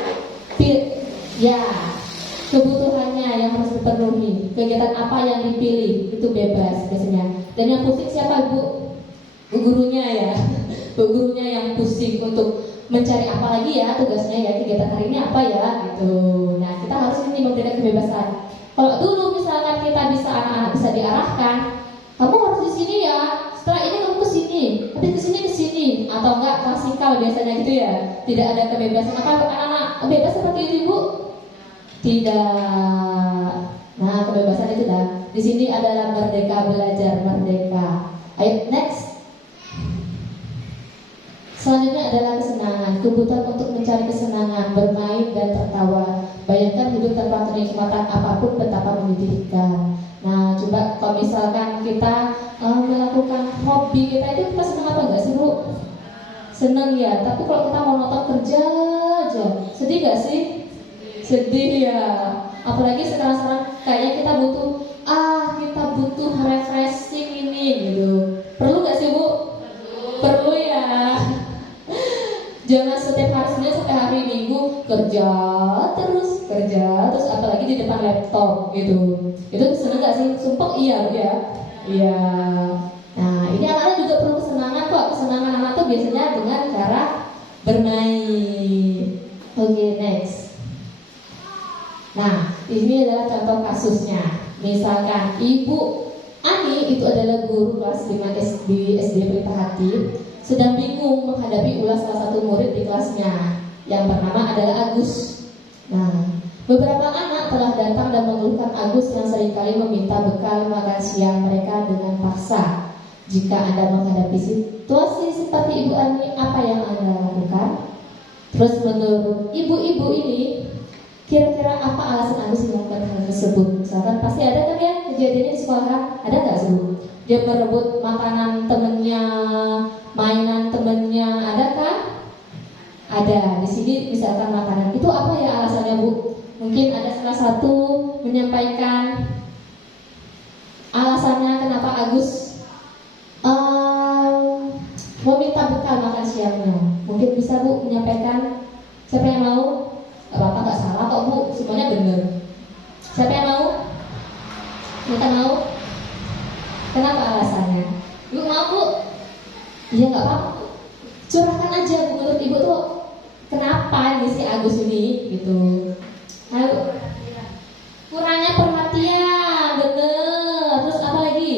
ya kebutuhannya yang harus dipenuhi, kegiatan apa yang dipilih itu bebas biasanya. Dan yang pusing siapa Bu? Bu gurunya ya. Bu gurunya yang pusing untuk mencari apa lagi ya tugasnya ya, kegiatan hari ini apa ya gitu. Nah, kita harus ini memberikan kebebasan. Kalau dulu misalkan kita bisa, anak-anak bisa diarahkan, kamu harus di sini ya, setelah ini kamu ke sini, habis ke sini, atau enggak klasikal biasanya gitu ya. Tidak ada kebebasan. Apa anak-anak bebas seperti itu Bu? Tidak. Nah, kebebasan itu dah. Di sini adalah merdeka belajar, merdeka. Ayo next. Selanjutnya adalah kesenangan, kebutuhan untuk mencari kesenangan, bermain dan tertawa. Bayangkan hidup tanpa kenikmatan apapun betapa menyedihkan. Nah, coba kalau misalkan kita melakukan hobi kita itu, kita senang apa enggak sih Bu? Senang ya. Tapi kalau kita mau nonton kerja aja, sedih gak sih? Sedih ya. Apalagi sekarang kayaknya kita butuh refreshing ini gitu. Perlu gak sih Bu? Perlu ya. Jangan setiap hari Senin sampai hari Minggu kerja terus, apalagi di depan laptop gitu. Itu seneng gak sih? Sumpah iya Bu ya. Iya. Nah, ini anak-anak juga perlu kesenangan kok. Kesenangan anak tuh biasanya dengan cara bermain. Oke, next. Nah, ini adalah contoh kasusnya. Misalkan Ibu Ani itu adalah guru kelas 5 SD Pelita Hati, sedang bingung menghadapi ulas salah satu murid di kelasnya yang bernama adalah Agus. Nah, beberapa anak telah datang dan mengeluhkan Agus yang seringkali meminta bekal makan siang mereka dengan paksa. Jika Anda menghadapi situasi seperti Ibu Ani, apa yang Anda lakukan? Terus menurut ibu-ibu ini, kira-kira apa alasan Agus melakukan hal tersebut? Misalkan pasti ada kan ya kejadiannya di sekolah, ada nggak sih Bu? Dia merebut makanan temennya, mainan temennya, ada kan? Ada. Di sini misalkan makanan itu apa ya alasannya Bu? Mungkin ada salah satu menyampaikan alasannya kenapa Agus meminta bekal makan siangnya. Mungkin bisa Bu menyampaikan? Siapa yang mau? Apa nggak salah kok Bu, semuanya benar. Siapa yang mau? Kita mau? Kenapa alasannya? Ibu mau Bu? Iya nggak apa-apa. Curahkan aja Bu, menurut Ibu tuh kenapa nih si Agus ini gitu. Ayo. Kurangnya perhatian, bener. Terus apa lagi?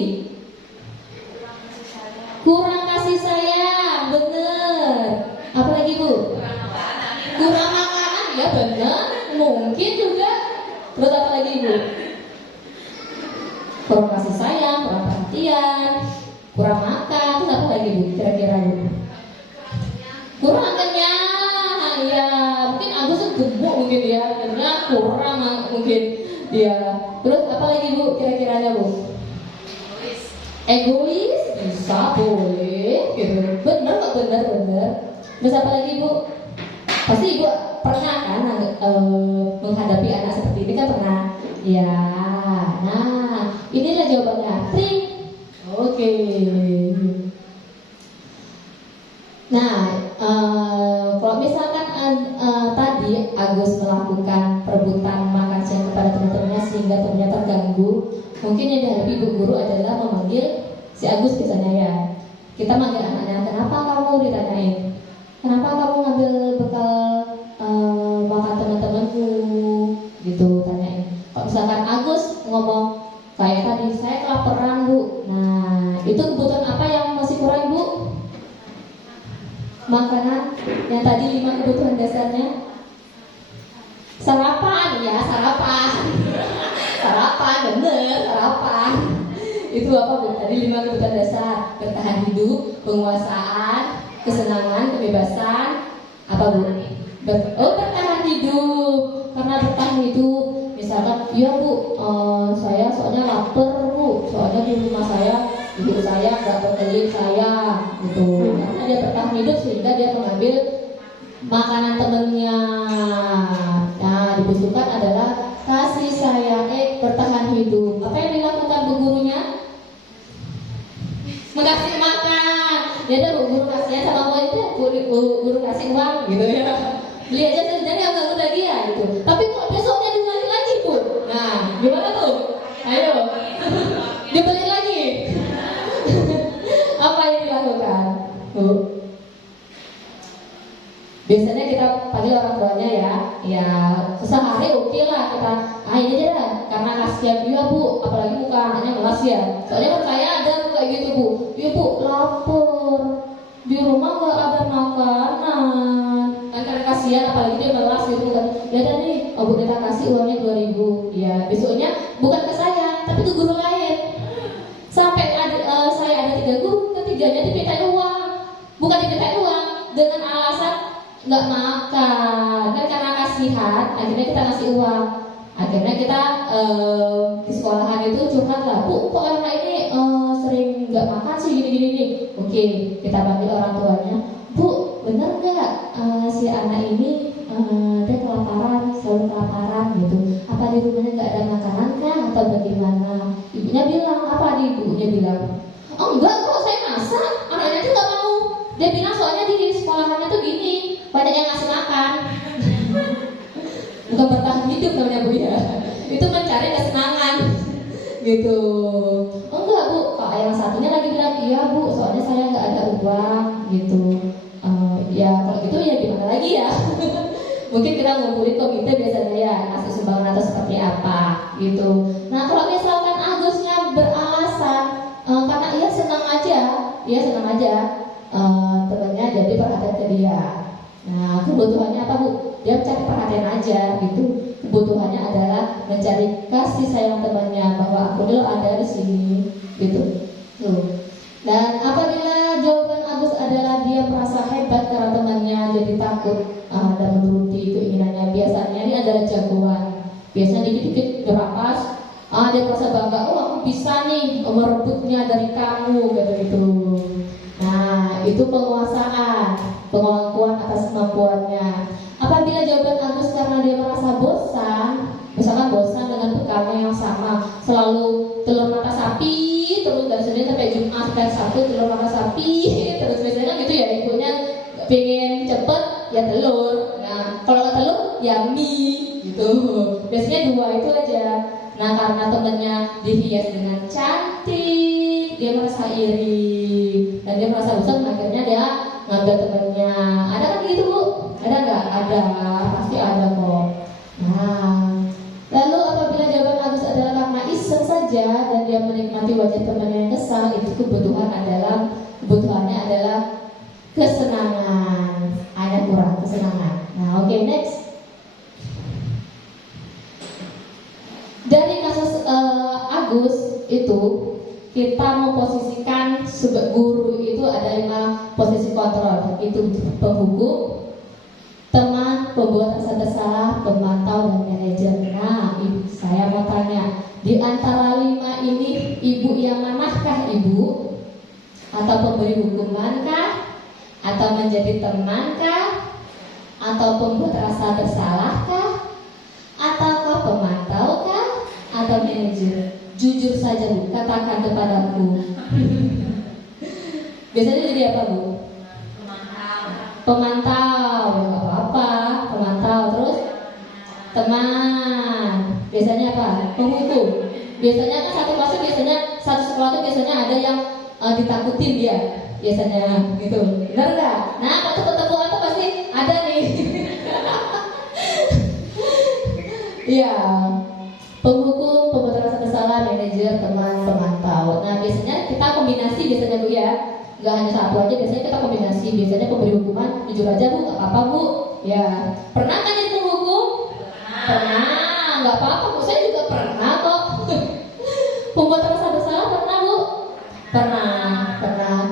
Kurang kasih sayang, bener. Apa lagi Bu? Kurang makanan, ya bener. Mungkin juga. Terus apa lagi Bu? Kurang kasih sayang, kurang perhatian, kurang makan. Terus apa lagi Bu? Kira-kira Bu? Kurang kenyang, ya mungkin Agus gemuk mungkin ya, karena kurang mungkin dia. Terus apa lagi Bu? Kira-kiranya Bu? Egois, bisa boleh, gitu. Bener kok, bener. Terus apa lagi Bu? Pasti Ibu pernah kan menghadapi anak seperti ini kan pernah? Ya, nah inilah jawabannya. Trik. Oke. Nah, kalau misalkan tadi Agus melakukan perebutan makan siang kepada teman-temannya sehingga temannya terganggu, mungkin yang dihadapi ibu guru adalah memanggil si Agus misalnya ya. Kita manggil anaknya, kenapa kamu ditanyain? Kenapa kamu ngambil bekal makan teman-temanku? Gitu tanyain. Kalau misalkan Agus ngomong kayak tadi, saya kelaparan Bu. Nah, itu kebutuhan apa yang masih kurang Bu? Makanan yang tadi 5 kebutuhan dasarnya. Sarapan ya, sarapan. Sarapan, bener, sarapan. Itu apa Bu? Tadi 5 kebutuhan dasar. Bertahan hidup, penguasaan, kesenangan, kebebasan. Apa Bu? Bertahan hidup. Karena bertahan hidup, misalkan, iya Bu, saya soalnya lapar Bu. Soalnya di rumah saya, ibu saya nggak berkelit saya, gitu. Karena dia bertahan hidup sehingga dia mengambil makanan temennya. Nah, dibutuhkan adalah kasih sayang, bertahan hidup. Apa yang dilakukan bu gurunya? Mengasih makan. Ya udah bu guru kasihan sama muridnya, guru kasih uang gitu ya. Beli aja jadi agak lagi ya gitu. Tapi kok besoknya dibeli lagi bu? Nah, gimana tuh? Ayo, dibeli lagi. Apa yang dilakukan, bu? Biasanya kita panggil orang tuanya ya sehari oke lah kita, ini aja dah, karena kasihan dia bu, apalagi muka anaknya melas ya. Soalnya kan saya ada kayak gitu bu, iya bu lapar, di rumah nggak ada makanan, kan karena kasihan apalagi dia melas gitu kan. Ya udah nih, bu kita kasih uangnya 2.000, ya besoknya bukan ke saya, tapi ke guru lain. Sampai saya ada 3 guru, ketiganya diminta uang, bukan diminta uang dengan alasan nggak makan, kan karena kasihan akhirnya kita ngasih uang. Akhirnya kita di sekolahan itu curhat lah, bu kok anak ini sering nggak makan sih gini-gini nih. Oke, kita panggil orang tuanya, bu bener nggak si anak ini dia kelaparan, selalu kelaparan gitu, apa di rumahnya nggak ada makanan kah atau bagaimana? Ibunya bilang apa? Ibunya bilang, oh enggak kok saya masak, anaknya itu nggak mau. Dia bilang soalnya di sekolahannya tuh gini, banyak yang ngasih makan. Bukan bertahan hidup namanya bu ya, itu mencari kesenangan gitu. Oh enggak bu, kalau yang satunya lagi bilang iya bu, soalnya saya nggak ada uang gitu. Ya kalau gitu ya gimana lagi ya. Mungkin kita ngumpulin komite biasanya ya ngasih sumbangan atau seperti apa gitu. Nah kalau misalkan Agusnya beralasan karena ia senang aja temannya jadi perhatian ke dia. Nah kebutuhannya apa bu? Dia cari perhatian aja gitu. Kebutuhannya adalah mencari kasih sayang temannya, bahwa aku dulu ada di sini gitu. Dan apabila jawaban Agus adalah dia merasa hebat karena temannya jadi takut dan menuruti keinginannya, biasanya ini adalah jagoan. Biasanya dikit-dikit berapas, dia merasa bangga, oh aku bisa nih merebutnya dari kamu gitu. Nah itu penguasaan, pengakuan atas kemampuannya. Apabila jawaban Agus karena dia merasa bosan, misalkan bosan dengan bekalnya yang sama, selalu telur mata sapi terus dari Senin sampai Jumat sampai Sabtu telur mata sapi terus, biasanya gitu ya, ibunya pengen cepet ya telur. Nah kalau nggak telur ya mie gitu. Biasanya 2 itu aja. Nah karena temennya dihias dengan cantik, dia merasa iri dan dia merasa bosan, akhirnya dia ngambil temennya. Ada kan gitu bu? Ada nggak? Ada, pasti ada kok. Nah lalu apabila jawaban Agus adalah karena iseng saja dan dia menikmati wajah temannya yang kesal, itu kebutuhannya adalah kesenangan. Ada kurang kesenangan. Nah oke, next. Dari kasus Agus itu kita memposisikan sebagai guru itu ada 5 posisi kontrol, itu penghukum, teman, pembuat rasa bersalah, pemantau, dan manajer. Nah, saya mau tanya, di antara 5 ini ibu yang manakah ibu? Atau pemberi hukumankah? Atau menjadi temankah? Atau pembuat rasa bersalahkah? Ataukah pemantau-kah? Atau manajer? Jujur saja bu, katakan kepadaku. Biasanya jadi apa bu? Pemantau, ya nggak apa-apa. Pemantau, terus teman. Biasanya apa? Penghukum. Biasanya kan satu kelas biasanya satu sekolah itu biasanya ada yang ditakutin dia. Biasanya gitu. Benar nggak? Nah, kalau ketemu itu pasti ada nih. Iya. Penghukum, pembuat rasa bersalah, manajer, teman, pemantau. Nah biasanya kita kombinasi biasanya bu ya, nggak hanya satu aja, biasanya kita kombinasi. Biasanya pemberi hukuman jujur aja bu, nggak apa-apa bu. Ya pernah kan jadi penghukum? Pernah, nggak apa-apa bu. Saya juga pernah kok. Pembuat rasa bersalah pernah bu? Pernah.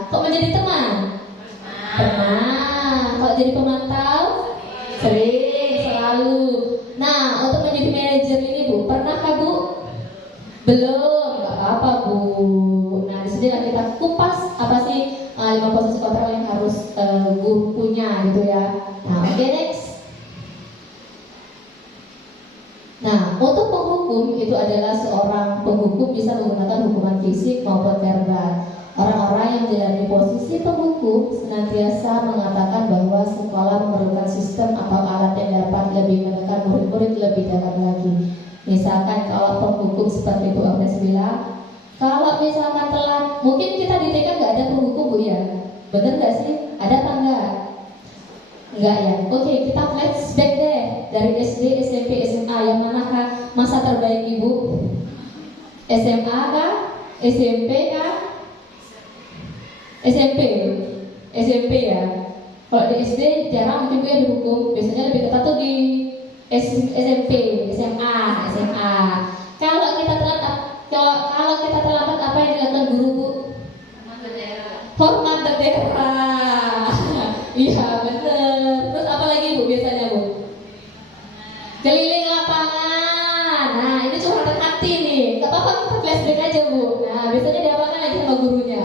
Kok menjadi teman? Pernah. Kalau jadi pemantau? Sering, selalu. Nah, untuk menjadi manajer ini bu, pernahkah bu? Belum, nggak apa-apa bu. Nah, di sini kita kupas apa sih 5 posisi kontrol yang harus guru punya gitu ya. Nah, oke, next. itu adalah seorang penghukum bisa menggunakan hukuman fisik maupun verbal. Orang-orang yang menjalani posisi penghukum senantiasa mengatakan bahwa sekolah memerlukan sistem atau alat yang dapat lebih menekan murid-murid lebih dalam lagi. Misalkan kalau penghukum seperti Bu Agnes bilang, kalau misalkan telat, mungkin kita di TK nggak ada penghukum Bu ya, bener nggak sih? Ada apa enggak? Enggak ya. Oke, kita flashback deh dari SD, SMP, SMA. Yang manakah masa terbaik Ibu? SMA kah? SMP kah? SMP ya. Kalau di SD jarang mungkin Bu ya dihukum. Biasanya lebih ketat tuh di SMP, SMA. Kalau kita terlambat apa yang dilakukan guru Bu? Hormat bendera. Iya bener. Terus apa lagi Bu biasanya Bu? Keliling lapangan. Nah ini curhatan hati nih. Gak apa-apa kita flashback aja Bu. Nah biasanya diapakan lagi sama gurunya?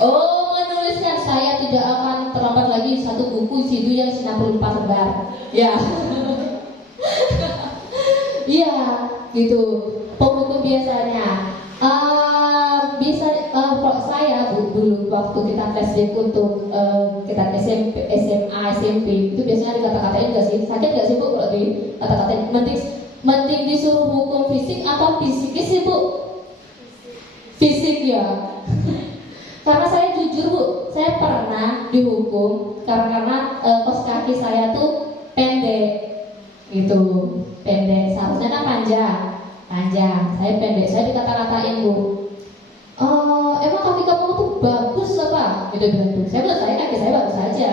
Oh menuliskan, saya tidak akan terlambat lagi satu buku sidu yang 64 lembar. Ya. Iya gitu. Penghukum biasanya. Kalau saya dulu waktu kita flashback untuk kita SMP, SMA, SMP itu biasanya dikata-katain nggak sih? Sakit nggak sih Bu kalau dikata-katain? Mending disuruh hukum fisik atau psikis sih Bu? Fisik ya. Karena saya jujur Bu, saya pernah dihukum karena kos kaki saya tuh pendek, gitu, pendek. Seharusnya kan panjang. Saya pendek, saya dikata-katain Bu. Emang kaki kamu tuh bagus apa? Gitu bilang tuh. Saya bilang kaki saya bagus saja.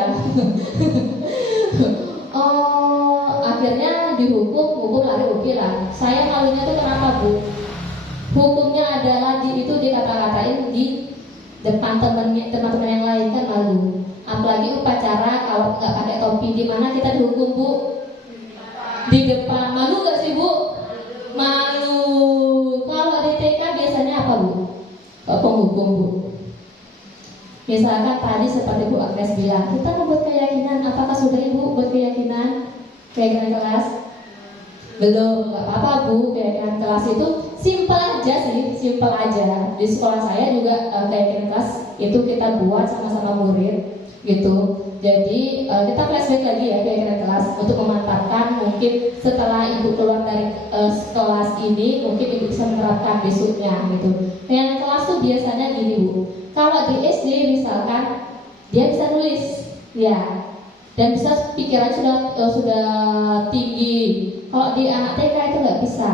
Akhirnya hukum lari oke lah. Saya malunya tuh kenapa Bu? Hukumnya adalah itu dikata-katain di depan teman-teman yang lain kan malu. Apalagi upacara kalau nggak pakai topi, di mana kita dihukum Bu? Di depan. Malu nggak sih Bu? Malu. Kalau di TK biasanya apa Bu? Penghukum Bu. Misalkan tadi seperti Bu Agnes bilang, kita membuat keyakinan. Apakah sudah Ibu buat keyakinan kelas? Belum, nggak apa-apa Bu. Keyakinan kelas itu simpel aja. Di sekolah saya juga keyakinan kelas itu kita buat sama-sama murid gitu. Jadi kita flashback lagi ya keyakinan kelas untuk memantapkan. Mungkin setelah Ibu keluar dari kelas ini, mungkin Ibu bisa menerapkan besoknya gitu. Keyakinan kelas tuh biasanya gini Bu. Kalau di SD misalkan dia bisa nulis, ya, dan bisa pikiran sudah tinggi. Kalau di anak TK itu nggak bisa.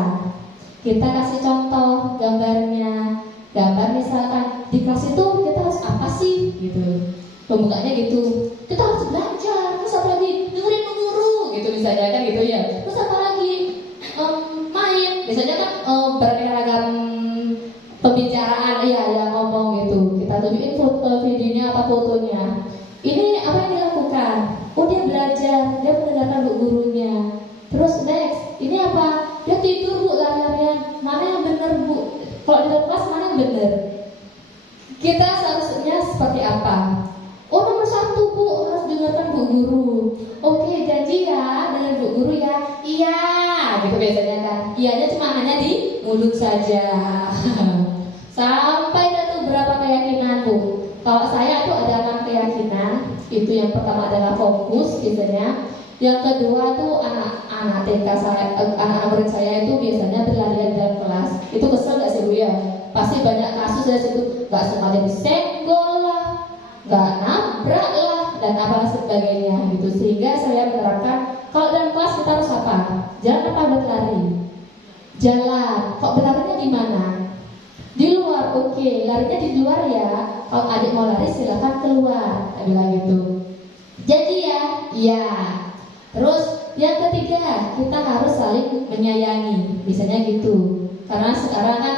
Kita kasih contoh gambarnya. Gambar misalkan di kelas itu kita harus apa sih gitu. Pembukanya gitu. Kita harus belajar. Terus apa lagi? Dengerin guru gitu misalnya kan gitu ya. Terus apa lagi? Main. Biasanya kan beraneka ragam pembicaraan ya ngomong gitu. Kita tunjukin videonya atau fotonya. Ini apa yang dilakukan? Oh dia belajar, dia mendengarkan gurunya. Terus next, ini apa? Dia tidur Bu lari-larian. Mana yang benar Bu? Kalau di dalam kelas mana yang benar? Kita seharusnya seperti apa? Oh nomor 1 Bu, harus dengarkan Bu Guru. Oke janji ya dengan Bu Guru ya. Iya, gitu biasanya kan. Iyanya cuma hanya di mulut saja. Sampai ada berapa keyakinan Bu? Kalau saya tuh ada 6 keyakinan. Itu yang pertama adalah fokus biasanya. Yang kedua tuh anak TK saya, anak murid saya itu biasanya berlarian dalam kelas. Itu kesel gak sih Bu ya? Pasti banyak kasus dari situ. Gak sengaja disenggol lah, gak nabrak lah, dan apalah sebagainya gitu. Sehingga saya menerapkan kalau dalam kelas kita harus apa? Jangan apa berlari. Jalan. Kok berlarinya di mana? Di luar. Oke, larinya di luar ya. Kalau adik mau lari silakan keluar. Saya bilang gitu. Jadi ya, iya. Terus yang ketiga, kita harus saling menyayangi. Biasanya gitu. Karena sekarang kan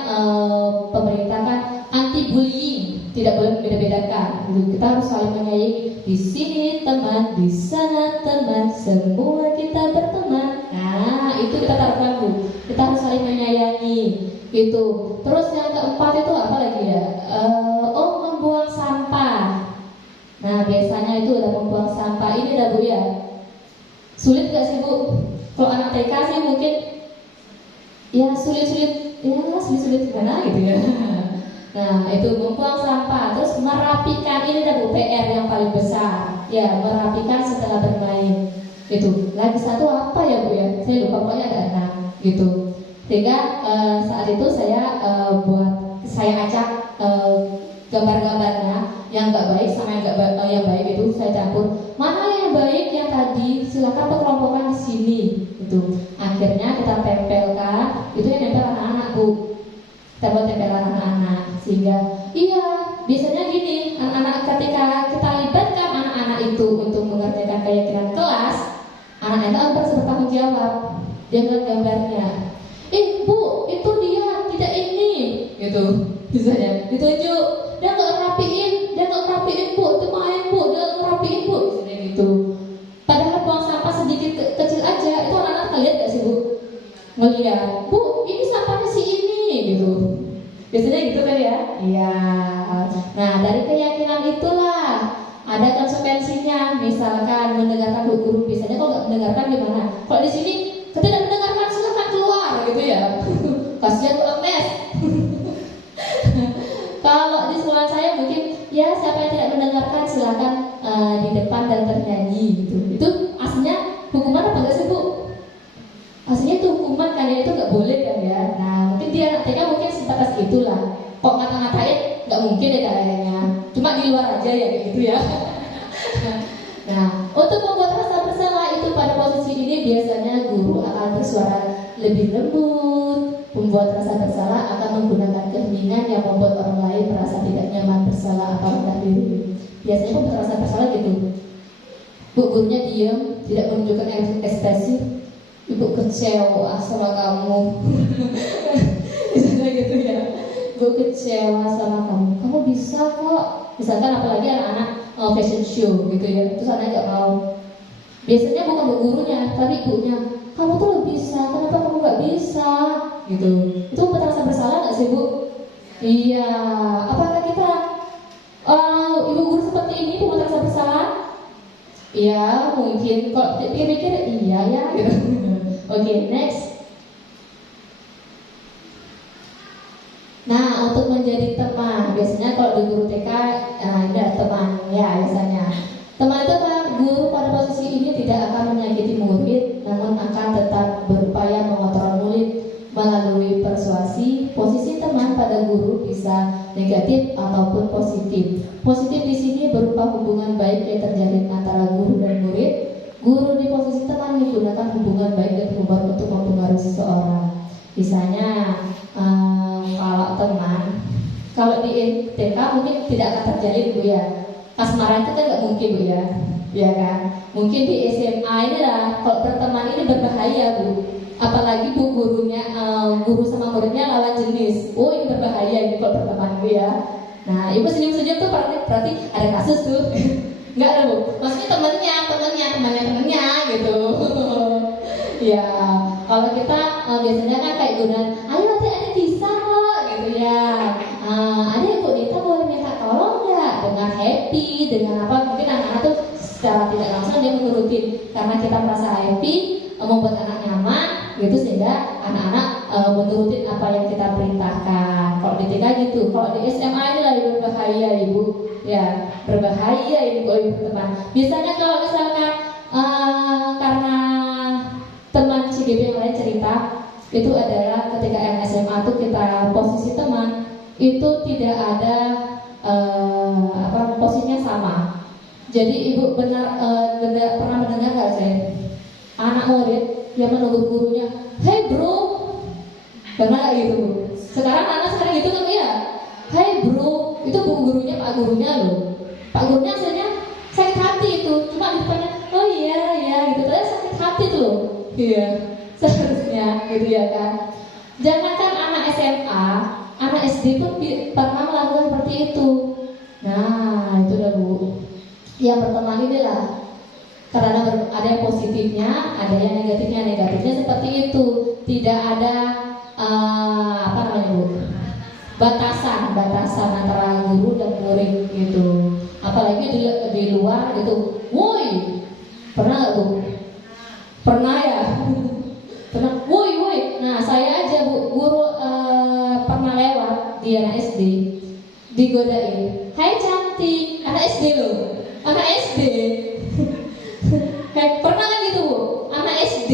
pemerintah kan anti bullying, tidak boleh membeda-bedakan. Kita harus saling menyayangi. Di sini teman, di sana teman, semua kita berteman. Nah, itu kita terapkan Bu. Kita harus saling menyayangi. Gitu. Terus yang keempat itu apa lagi ya? Membuang sampah. Nah, biasanya itu ada membuang sampah. Ini dah Bu ya. Sulit gak sih Bu? Kalau anak TK sih mungkin ya sulit-sulit gimana gitu ya. Nah, itu membuang sampah, terus merapikan, ini ada PR yang paling besar. Ya, merapikan setelah bermain. Gitu. Lagi satu apa ya Bu ya? Saya lupa, pokoknya ada 6 gitu. Sehingga saat itu saya ajak gambar-gambarnya yang nggak baik sama yang baik itu saya campur. Mana yang baik yang tadi silakan perkelompokan di sini. Gitu. Akhirnya kita tempelkan, itu yang nempel anak-anak Bu. Kita buat tempelan anak-anak sehingga biasanya gini, anak-anak ketika kita libatkan anak-anak itu untuk mengerjakan keyakinan kelas, anak-anak itu harus bertanggung jawab. Dia ngeliat gambarnya, Bu, itu dia tidak ini, gitu. Misalnya ditunjuk, dia nggak rapiin Bu, itu main Bu, dia nggak rapiin Bu, misalnya gitu. Padahal buang sampah sedikit kecil aja, itu anak-anak ngeliat nggak sih Bu? Ngeliat, Bu, ini sampahnya si ini, gitu. Biasanya gitu kan ya? Iya. Nah, dari keyakinan itulah ada konsekuensinya. Misalkan mendengarkan Bu guru, biasanya kok nggak mendengarkan gimana? Kalau di sini tidak mendengarkan, silakan keluar, gitu ya. Kasihan Bu Agnes. Kalau di sekolah saya mungkin ya siapa yang tidak mendengarkan silakan di depan dan ternyanyi, gitu. Itu aslinya hukuman apa enggak sih Bu? Aslinya itu hukuman kan ya, itu nggak boleh kan ya. Nah mungkin dia anak TK mungkin sebatas itulah. Kok ngata-ngatain nggak mungkin ya kayaknya. Cuma di luar aja ya kayak gitu ya. Nah untuk membuat rasa bersalah itu pada posisi ini biasanya guru akan bersuara lebih lembut. Membuat rasa bersalah akan menggunakan keheningan yang membuat orang lain merasa tidak nyaman, bersalah atau rendah diri. Biasanya membuat rasa bersalah gitu. Bu gurunya diam, tidak menunjukkan ekspresi. Ibu kecewa sama kamu. Misalnya gitu ya. Ibu kecewa sama kamu. Kamu bisa kok. Misalkan apalagi anak-anak fashion show gitu ya. Terus anak nggak mau. Biasanya bukan bu gurunya, tapi ibunya. Kamu tuh lebih bisa. Kenapa kamu nggak bisa? Gitu. Itu merasa bersalah nggak sih Bu? Iya. Apakah kita ibu guru seperti ini membuat rasa bersalah? Iya, mungkin. Kok pikir-pikir iya ya. Gitu. Oke, next. Nah, untuk menjadi teman, biasanya kalau di guru TK ini ada teman ya biasanya. Teman itu apa? Guru pada posisi ini tidak akan menyakiti murid, namun akan tetap berupaya mengontrol murid melalui persuasi. Posisi teman pada guru bisa negatif ataupun positif. Positif di sini berupa hubungan baik yang terjalin antara guru dan murid. Guru di posisi teman menggunakan hubungan baik dan hubungan untuk mempengaruhi seseorang. Misalnya kalau teman, kalau di TK mungkin tidak akan terjalin Bu ya. Kasmaran itu kan nggak mungkin Bu ya, ya kan? Mungkin di SMA ini lah, kalau berteman ini berbahaya Bu. Apalagi Bu gurunya, guru sama muridnya lawan jenis. Oh ini berbahaya ini kalau berteman Bu ya. Nah Ibu senyum-senyum tuh berarti ada kasus tuh. Enggak ada Bu, maksudnya temennya gitu. Ya, kalau kita biasanya kan kayak gunan, ayo nanti ada bisa kok gitu ya. Ada Bu Nita boleh minta tolong nggak? Dengan happy, dengan apa? Mungkin anak-anak tuh secara tidak langsung dia menurutin karena kita merasa happy, membuat anak nyaman, gitu sehingga anak-anak menurutin apa yang kita perintahkan. Kalau di TK gitu, kalau di SMA ini lagi berbahaya Ibu. Ya, berbahaya ini kalau ibu teman. Biasanya kalau misalkan karena teman CGB yang lain cerita, itu adalah ketika SMA itu kita posisi teman itu tidak ada posisinya sama. Jadi ibu benar pernah mendengar nggak saya anak murid yang menegur gurunya, hey bro, pernah nggak gitu? Sekarang anak sekarang gitu kan ya. Hai bro, itu bu gurunya Pak gurunya loh. Pak gurunya asalnya sakit hati itu, cuma di depannya, oh iya gitu, ternyata sakit hati tuh loh. Iya, seharusnya gitu ya kan. Jangankan anak SMA, anak SD pun pernah melakukan seperti itu. Nah itu udah Bu. Yang berteman inilah, karena ada yang positifnya, ada yang negatifnya. Negatifnya seperti itu, tidak ada Bu? Batasan antara guru dan murid gitu. Apalagi di luar gitu. Woi, pernah nggak Bu? Pernah ya? Pernah. digodain. Hai cantik, anak SD loh, anak SD. Kayak pernah kan gitu Bu, anak SD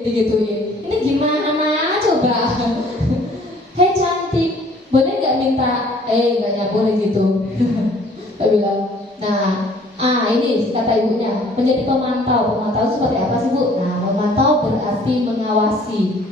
digituin. Ini gimana coba? Hai cantik, boleh nggak minta? Nggak boleh gitu. Saya bilang, nah, ini kata ibunya, menjadi pemantau. Pemantau itu seperti apa sih Bu? Nah, memantau berarti mengawasi.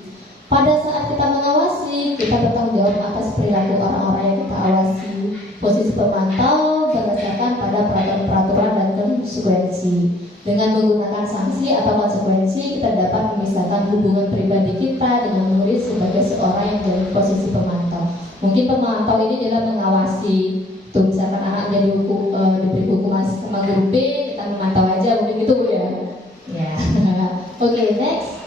Pada saat kita mengawasi, kita bertanggung jawab atas perilaku orang-orang yang kita awasi. Posisi pemantau berdasarkan pada peraturan-peraturan dan konsekuensi. Dengan menggunakan sanksi atau konsekuensi, kita dapat memisahkan hubungan pribadi kita dengan murid sebagai seorang yang jadi posisi pemantau. Mungkin pemantau ini adalah mengawasi. Tuh, misalkan anak jadi diberi hukuman sama guru B, kita memantau aja, mungkin gitu Bu ya. Ya. Oke, next.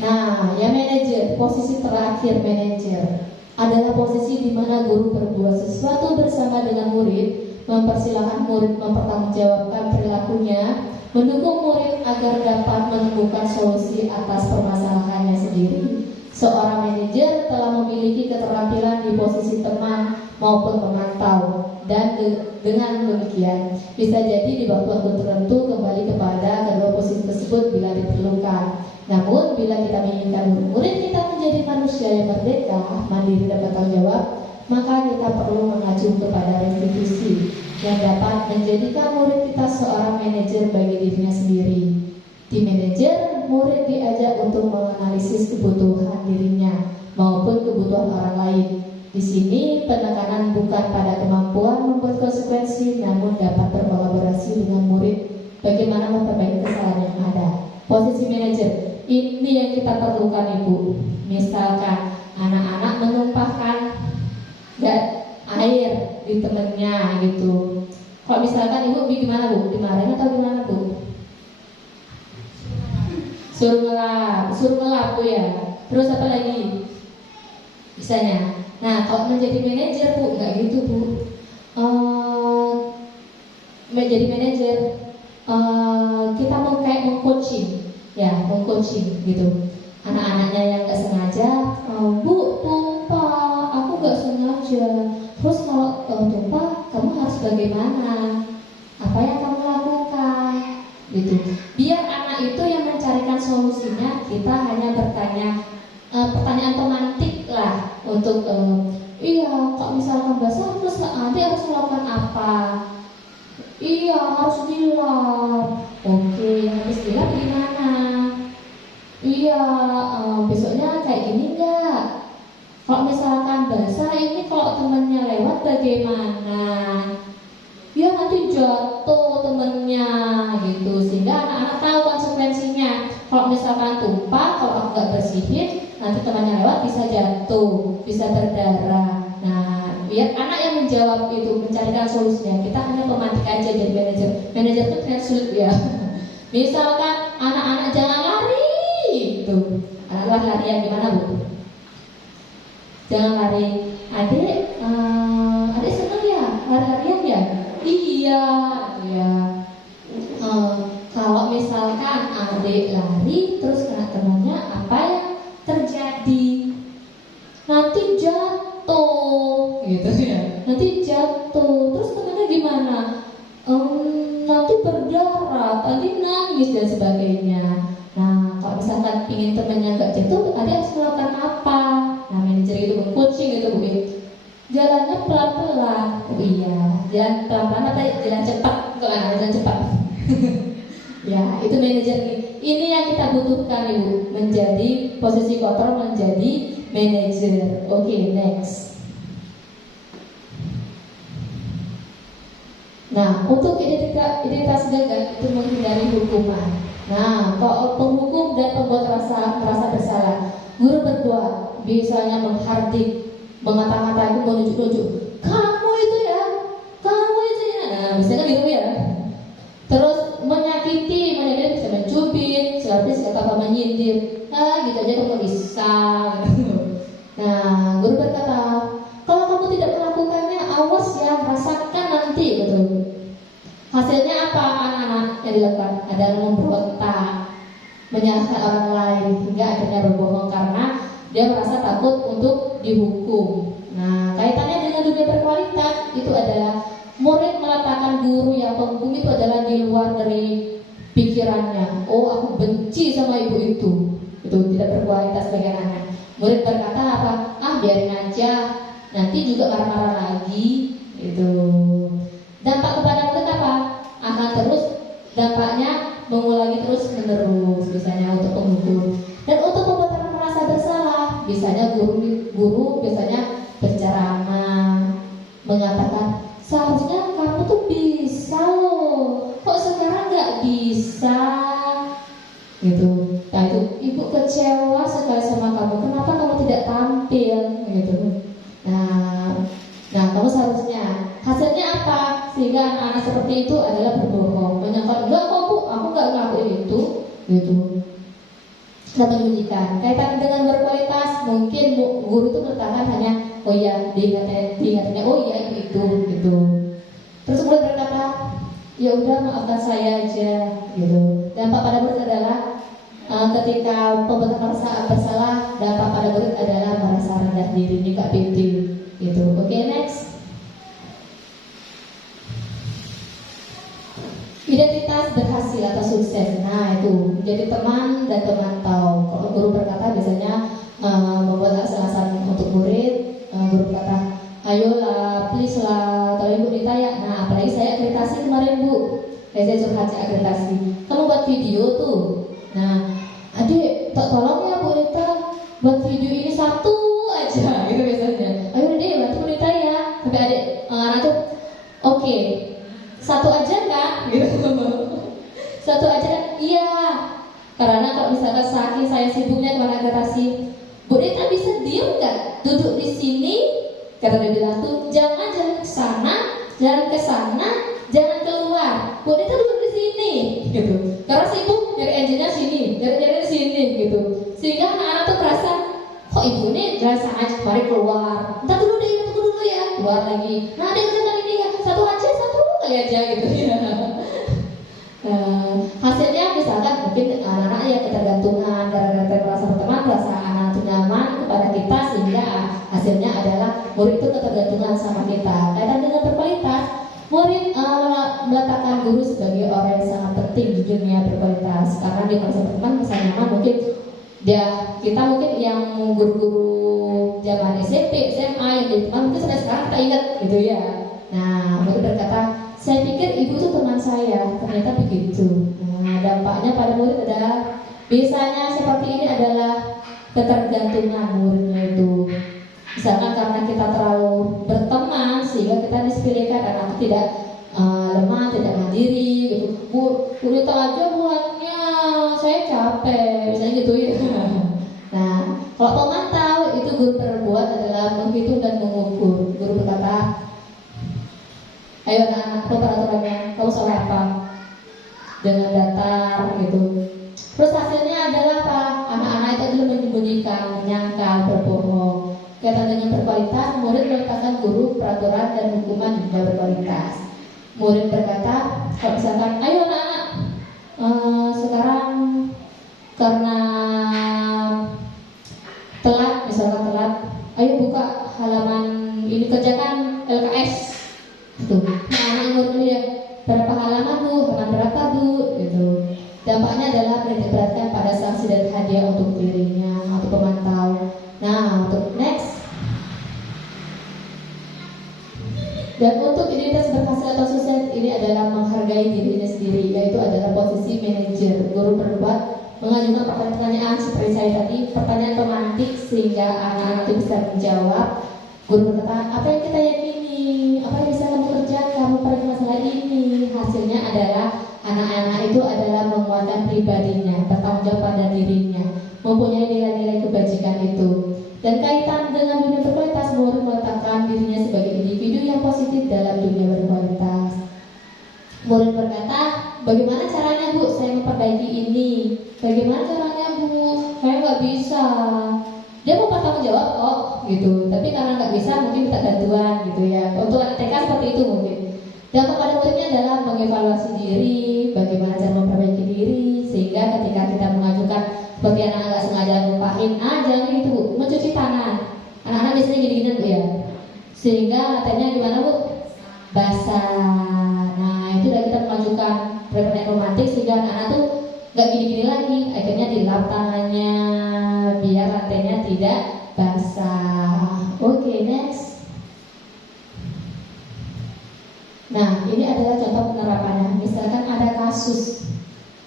Nah, ya manajer, posisi terakhir manajer adalah posisi di mana guru berbuat sesuatu bersama dengan murid, mempersilahkan murid mempertanggungjawabkan perilakunya, mendukung murid agar dapat menemukan solusi atas permasalahannya sendiri. Seorang manajer telah memiliki keterampilan di posisi teman maupun pemantau, dan dengan demikian bisa jadi di waktu-waktu tertentu kembali kepada kedua posisi tersebut bila diperlukan. Namun bila kita menginginkan murid kita menjadi manusia yang merdeka, mandiri dan bertanggung jawab, maka kita perlu mengacu kepada restitusi yang dapat menjadikan murid kita seorang manajer bagi dirinya sendiri. Di manajer, murid diajak untuk menganalisis kebutuhan dirinya maupun kebutuhan orang lain. Di sini penekanan bukan pada kemampuan membuat konsekuensi, namun dapat berkolaborasi dengan murid bagaimana memperbaiki kesalahan yang ada. Posisi manajer ini yang kita perlukan Ibu. Misalkan anak-anak menumpahkan air di temennya gitu. Kalau misalkan Ibu gimana Bu? Dimarahin atau gimana Bu? Suruh ngelap Bu ya. Terus apa lagi? Bisanya. Nah, kalau menjadi manajer Bu, nggak gitu Bu. Menjadi manajer kita mau kayak mengcoaching, ya mengcoaching gitu. Anak-anaknya yang nggak sengaja, Bu tumpah, aku nggak sengaja. Terus kalau tumpah, kamu harus bagaimana? Apa yang kamu lakukan? Gitu. Biar anak itu yang mencarikan solusinya, kita hanya bertanya pertanyaan pemantik lah untuk iya kalau misalkan basah terus adik harus melakukan apa? Iya harus dilap. Oke, habis dilap gimana? Iya besoknya kayak gini enggak? Kalau misalkan basah ini kalau temennya lewat bagaimana? Ya nanti jatuh temennya gitu, sehingga anak-anak tahu konsekuensinya. Kalau misalkan tumpah, kalau aku nggak bersihin, nanti temannya lewat bisa jatuh, bisa berdarah. Nah, biar anak yang menjawab itu, mencarikan solusinya. Kita hanya pemantik aja jadi manajer. Manajer itu terlihat sulit ya. Misalkan anak-anak jangan lari, gitu. Anak larian gimana Bu? Jangan lari. Adik seneng ya lari-larian ya? Iya. Kalau misalkan adik lari terus kena temannya, apa yang terjadi? Nanti jatuh, gitu ya. Nanti jatuh, terus temannya gimana? Nanti berdarah, tadi nangis dan sebagainya. Nah, kalau misalkan ingin temannya nggak jatuh, adik harus melakukan apa? Nah, manajer itu coaching gitu Bu. Jalannya pelan-pelan. Oh iya, jalan pelan-pelan atau jalan cepat? Jalan cepat. Ya, itu manajer nih. Ini yang kita butuhkan Ibu, menjadi posisi kontrol, menjadi manajer. Oke, next. Nah, untuk identitas gagal itu menghindari hukuman. Nah, kalau penghukum dan pembuat merasa bersalah, guru berdoa, biasanya menghardik, mengata-ngatai, menunjuk-nunjuk, kamu itu ya. Nah, misalnya gitu ya. Terus menyakiti bisa mencubit, seperti kata menyindir, gitu aja kamu bisa. Nah, guru berkata, kalau kamu tidak melakukannya, awas ya, rasakan nanti, gitu. Hasilnya apa anak-anak yang dilakukan? Adalah memberontak, menyalahkan orang lain, hingga akhirnya berbohong karena dia merasa takut untuk dihukum. Nah, dampaknya dengan dunia berkualitas itu adalah murid meletakkan guru yang penghukum itu adalah di luar dari pikirannya. Oh, aku benci sama ibu itu tidak berkualitas bagi anak. Murid berkata apa? Ah, biarin aja, nanti juga marah-marah lagi. Itu dampak kepada murid apa? Akan terus dampaknya mengulangi terus menerus, misalnya untuk penghukum dan untuk membuat anak merasa bersalah. Biasanya guru biasanya berceramah mengatakan seharusnya kamu tuh bisa loh, kok sekarang nggak bisa gitu. Nah itu ibu kecewa sekali sama kamu, kenapa kamu tidak tampil gitu. Nah kamu seharusnya hasilnya apa? Sehingga anak-anak seperti itu adalah berbohong, menyangka enggak kok bu, aku nggak ngelakuin itu gitu. Kita menyembunyikan. Kaitan dengan berkualitas, mungkin guru itu bertahan hanya oh iya, diingatnya oh iya itu gitu. Terus murid berkata, ya udah maafkan saya aja gitu. Dampak pada murid adalah ketika pembuatan merasa bersalah, dampak pada murid adalah merasa rendah diri, nikah binti gitu. Oke, next. Identitas berhasil atau sukses. Nah itu jadi teman dan teman tahu. Kalau guru berkata biasanya membuat alasan untuk murid. Guru berkata, ayolah, please lah, tolong ibu ditanya. Nah apalagi saya akreditasi kemarin bu, saya curhat akreditasi. Kamu buat video tuh. Nah adik, tolong ya bu Rita, buat video ini satu aja gitu biasanya. Ayo deh bantu bu Rita ya. Tapi adik anak tuh oke. Satu aja kan gitu. Satu aja kan iya, karena kalau misalkan saking saya sibuknya kemana akreditasi, Bu Rita bisa diem nggak duduk di sini, kata dia bilang tuh jangan ke sana, jangan ke sana, jangan keluar, Bu Rita duduk di sini gitu. Karena sibuk dari engine-nya sini, dari sini gitu, sehingga anak-anak tuh merasa kok ibu ini dari sana mari keluar, entar dulu deh, tunggu dulu ya, keluar lagi. Nah ada yang ini ya, satu kali aja gitu ya. Hasilnya misalkan mungkin anak-anak yang ketergantungan gara-gara merasa teman, merasa anak itu nyaman kepada kita, sehingga hasilnya adalah murid itu ketergantungan sama kita. Kadang dengan berkualitas, murid meletakkan guru sebagai orang yang sangat penting di dunia berkualitas, karena dia merasa berteman, merasa nyaman. Mungkin kita mungkin yang guru-guru zaman SMP, SMA yang jadi teman mungkin sampai sekarang kita ingat gitu ya. Nah, murid berkata, saya pikir ibu itu teman saya, ternyata begitu. Nah, dampaknya pada murid adalah biasanya seperti ini adalah ketergantungan muridnya itu. Misalkan karena kita terlalu berteman sehingga kita disepelekan, anak tidak lemah, tidak mandiri gitu. Bu Rita aja buatnya, saya capek, misalnya gitu ya. Nah, kalau pemantau itu guru perbuat adalah menghitung dan mengukur. Guru berkata, ayo anak-anak, peraturannya, kamu salah apa? Dengan datar gitu. Terus hasilnya adalah apa? Anak-anak itu adalah menyembunyikan, menyangkal, berbohong. Kaitan dengan berkualitas, murid meletakkan guru, peraturan, dan hukuman juga berkualitas. Murid berkata, kalau misalkan, ayo anak-anak, sekarang karena telat, misalkan telat, ayo buka halaman ini, kerjakan LKS. Gitu. Nah, anak umurnya ya berapa halaman bu, halaman berapa bu, gitu. Dampaknya adalah menitikberatkan pada sanksi dan hadiah untuk dirinya atau pemantau. Nah, untuk next. Dan untuk identitas berhasil atau sukses ini adalah menghargai dirinya sendiri, yaitu adalah posisi manajer. Guru berbuat mengajukan pertanyaan seperti saya tadi, pertanyaan pemantik sehingga anak-anak itu bisa menjawab. Guru berkata, apa yang kita yakini, apa yang bisa kamu kerjakan pada masalah ini. Hasilnya adalah anak-anak itu adalah menguatkan pribadinya, bertanggung jawab pada dirinya, mempunyai nilai-nilai kebajikan itu. Dan kaitan dengan dunia berkualitas, murid meletakkan dirinya sebagai individu yang positif dalam dunia berkualitas. Murid berkata, bagaimana caranya bu, saya memperbaiki ini? Bagaimana caranya bu, saya nggak bisa. Dia mau bertanggung jawab kok gitu, tapi karena nggak bisa mungkin minta bantuan gitu ya. Untuk anak TK seperti itu mungkin. Dan kepada muridnya adalah mengevaluasi diri, bagaimana cara memperbaiki diri, sehingga ketika kita mengajukan seperti anak sengaja ngumpahin, jangan gitu, mencuci tangan. Anak-anak biasanya gini-gini bu ya, sehingga hatinya gimana Bu? Basah. Nah itu udah kita mengajukan preferensi romantik sehingga anak-anak tuh nggak gini-gini lagi, akhirnya dilap tangannya biar lantainya tidak basah. Oke, next. Nah ini adalah contoh penerapannya. Misalkan ada kasus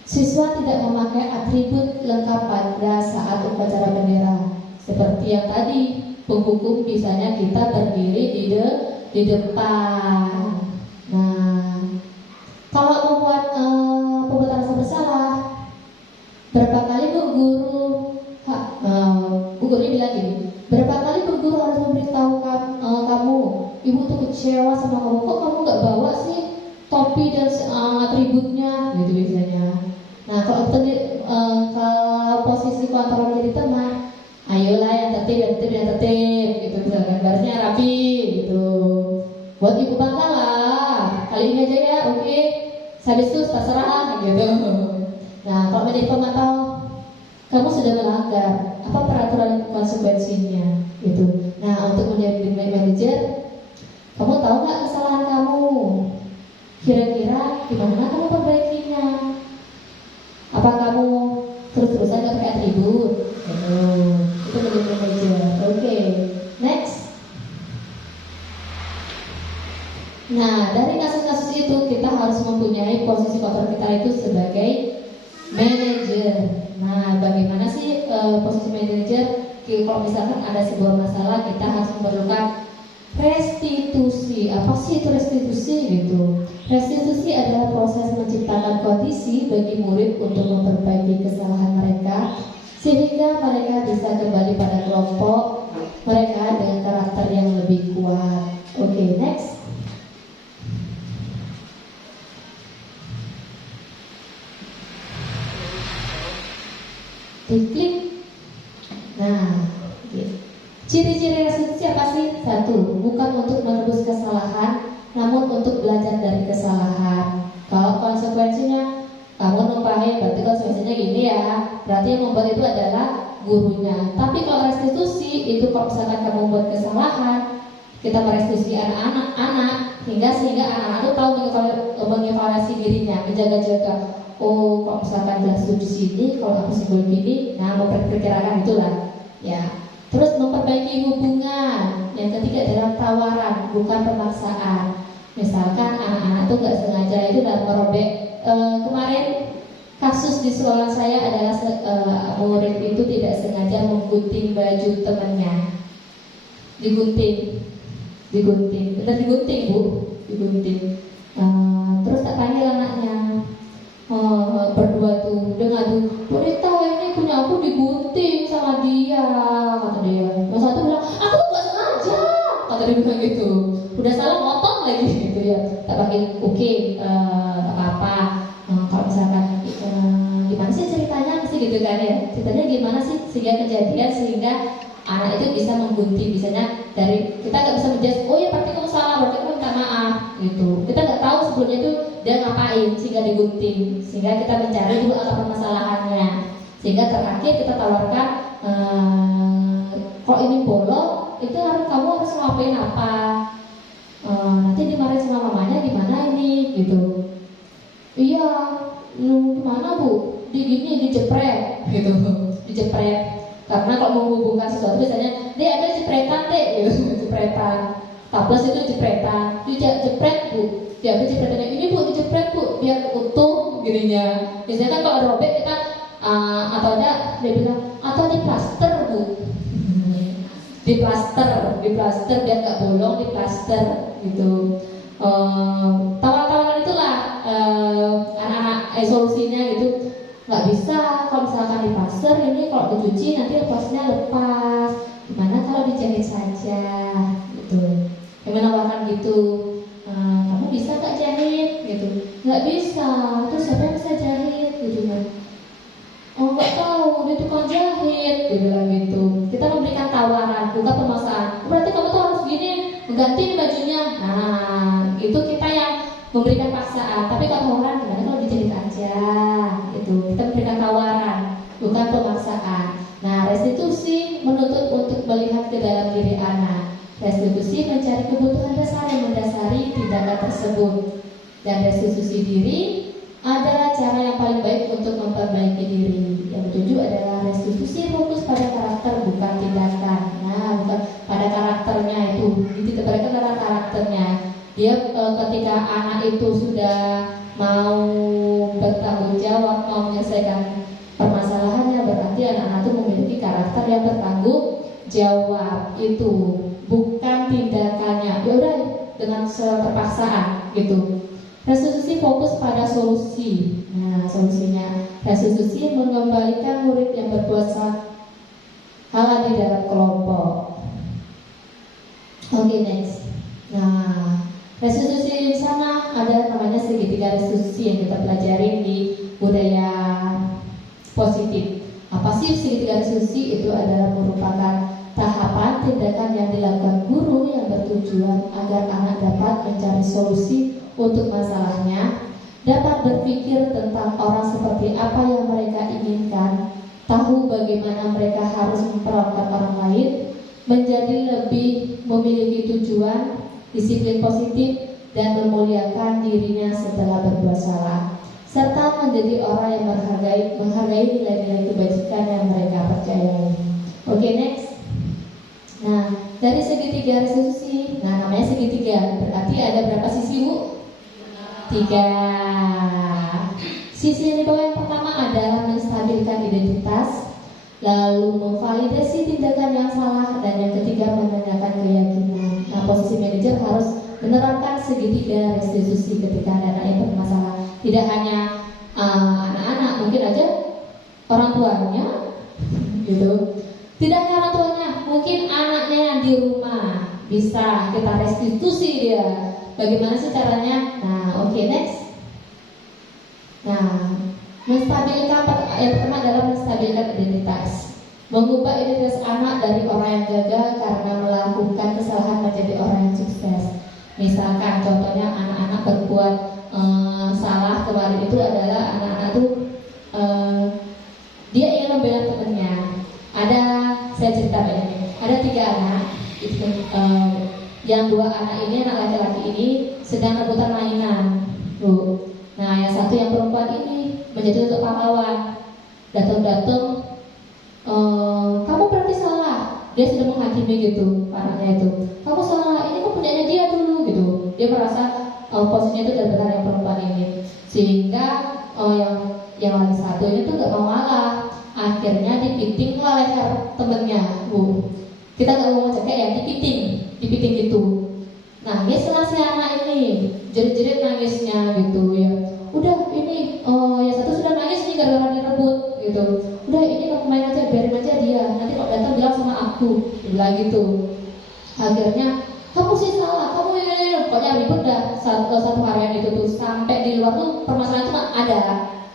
siswa tidak memakai atribut lengkap pada saat upacara bendera, seperti yang tadi penghukum misalnya kita berdiri di depan. Nah, kalau membuat pembuatan rasa bersalah, berapa kali Bu gurunya bilang gini, berapa kali Bu guru harus memberitahu kamu, ibu tuh kecewa sama kamu, kok kamu nggak bawa sih topi dan atributnya, gitu biasanya. Nah, kalau posisi antara menjadi teman, ayolah yang tertib, gitu misalkan, barisnya rapi, gitu. Buat ibu bangga lah, kali ini aja ya, oke. Habis itu terserah, gitu. Nah, kalau menjadi pemantau, kamu sudah melanggar, apa peraturan konsekuensinya, gitu. Nah, untuk menjadi manajer, kamu tahu nggak kesalahan kamu? Kira-kira gimana kamu perbaikinya? Apa kamu terus-terusan gak pakai atribut? Itu menjadi manajer. Oke, next. Nah, dari kasus-kasus itu kita harus mempunyai posisi kontrol kita itu sebagai manajer. Nah, bagaimana sih posisi manajer? Kalau misalkan ada sebuah masalah, kita harus memerlukan restitusi. Apa sih itu restitusi gitu? Restitusi adalah proses menciptakan kondisi bagi murid untuk memperbaiki kesalahan mereka sehingga mereka bisa kembali pada kelompok mereka dengan karakter yang lebih kuat. Oke, next. Diklik. Nah, ciri-ciri restitusi apa sih? Satu, bukan untuk menebus kesalahan, namun untuk belajar dari kesalahan. Kalau konsekuensinya kamu numpahin, berarti konsekuensinya gini ya. Berarti yang membuat itu adalah gurunya. Tapi kalau restitusi itu kalau misalkan kamu membuat kesalahan, kita merestitusi anak-anak sehingga anak-anak itu tahu mengevaluasi dirinya, menjaga-jaga. Oh, kalau misalkan jelas di sini, kalau aku simbol gini, nah memperkirakan itulah. Ya. Terus memperbaiki hubungan. Yang ketiga adalah tawaran, bukan pemaksaan. Misalkan anak-anak tuh nggak sengaja itu udah merobek. Kemarin kasus di sekolah saya adalah murid itu tidak sengaja menggunting baju temannya. Digunting, benar digunting Bu, digunting. Terus tak panggil anaknya. Berdua tuh udah ngadu, udah tahu ini punya aku digunting sama dia, kata dia. Yang satu bilang, aku tuh gak sengaja, kata dia bilang gitu. Udah salah ngotong lagi gitu ya. Tak panggil, oke, tak apa-apa. Kalau misalkan gimana sih ceritanya, mesti gitu kan ya. Ceritanya gimana sih sehingga kejadian sehingga anak itu bisa menggunting, misalnya dari kita nggak bisa menjudge, oh ya berarti kamu salah, berarti kamu minta maaf gitu. Kita nggak tahu sebelumnya itu dia ngapain sehingga digunting, sehingga kita mencari dulu akar permasalahannya, sehingga terakhir kita tawarkan kalau ini bolong itu kamu harus ngapain apa, nanti dimarahin sama mamanya gimana ini gitu. Iya, gimana Bu? Dijepret gitu, dijepret. Karena kalau menghubungkan sesuatu biasanya dia ada jepretan deh, gitu, jepretan. Tablas itu jepretan, jepret Bu. Dia ada jepretannya ini Bu, dijepret Bu, biar utuh gininya. Biasanya kan kalau robek kita atau ada dia bilang atau di plaster Bu, di plaster biar nggak bolong, di plaster gitu. Tawaran itulah anak-anak solusinya gitu. Nggak bisa kalau misalkan di pasar ini kalau dicuci nanti lepasnya lepas, gimana kalau dijahit saja gitu. Yang menawarkan gitu, kamu bisa nggak jahit gitu? Nggak bisa, terus siapa yang bisa jahit gitu kan? Oh nggak tahu, dia tukang jahit, dia bilang gitu. Kita memberikan tawaran, bukan pemaksaan. Berarti kamu tuh harus gini, mengganti bajunya. Nah itu kita yang memberikan paksaan. Tapi kalau tawaran gimana kalau dijahit aja gitu. Kita memberikan tawaran, bukan pemaksaan. Nah restitusi menuntut untuk melihat ke dalam diri anak. Restitusi mencari kebutuhan dasar yang mendasari tindakan tersebut. Dan restitusi diri adalah cara yang paling baik untuk memperbaiki diri. Yang ketujuh adalah restitusi fokus pada karakter bukan tindakan. Nah, bukan pada karakternya itu. Dititik pada karakternya. Dia ketika anak itu sudah mau bertanggung jawab, mau menyelesaikan permasalahannya, berarti anak-anak itu memiliki karakter yang bertanggung jawab. Itu bukan tindakannya. Ya udah dengan terpaksaan gitu. Restitusi fokus pada solusi. Nah, solusinya restitusi mengembalikan murid yang berbuat salah di dalam kelompok. Oke, next. Nah, restitusi di sana ada namanya segitiga restitusi yang kita pelajari di budaya positif. Apa sih segitiga restitusi? Itu adalah merupakan tahapan tindakan yang dilakukan guru yang bertujuan agar anak dapat mencari solusi untuk masalahnya, dapat berpikir tentang orang seperti apa yang mereka inginkan, tahu bagaimana mereka harus memperlakukan orang lain, menjadi lebih memiliki tujuan, disiplin positif, dan memuliakan dirinya setelah berbuat salah, serta menjadi orang yang menghargai nilai-nilai kebajikan yang mereka percayai. Oke, next. Nah, dari segitiga restitusi, nah namanya segitiga, berarti ada berapa sisi, Bu? 3. Sisi yang di bawah yang pertama adalah menstabilkan identitas, lalu memvalidasi tindakan yang salah, dan yang ketiga menanyakan keyakinan. Nah, posisi manajer harus menerapkan segitiga restitusi ketika ada anak yang bermasalah. Tidak hanya anak-anak, mungkin aja orang tuanya, gitu. Tidak hanya orang tuanya, mungkin anaknya yang di rumah bisa kita restitusi dia. Bagaimana sih caranya? Nah, oke, next. Nah, menstabilkan yang pertama adalah menstabilkan identitas. Mengubah identitas anak dari orang yang gagal karena melakukan kesalahan menjadi orang yang sukses. Misalkan contohnya anak-anak berbuat salah kemarin itu adalah anak-anak tuh dia ingin membela temannya. Saya cerita ya, ada 3 anak. Yang 2 anak ini, anak laki-laki ini sedang rebutan mainan, Bu. Nah, yang satu yang perempuan ini menjadi untuk pahlawan. Datang-datang, kamu berarti salah. Dia sudah menghakimi gitu, anaknya itu. Kamu salah, ini kok punyanya dia dulu gitu. Dia merasa posisinya itu dari benar yang perempuan ini. Sehingga yang lagi satu ini tuh gak mau ngalah. Akhirnya dipiting lah leher temennya, Bu. Kita gak mau cekek ya, dipiting gitu. Nangislah si anak ini, jerit-jerit nangisnya gitu ya. Udah ini, yang satu sudah nangis nih gara-gara direbut gitu. Udah ini kamu main aja, biarin aja dia. Nanti kalau datang bilang sama aku, bilang gitu. Akhirnya kamu sih salah, kamu ini pokoknya ribut dah satu harian itu tuh sampai di luar tuh permasalahan cuma ada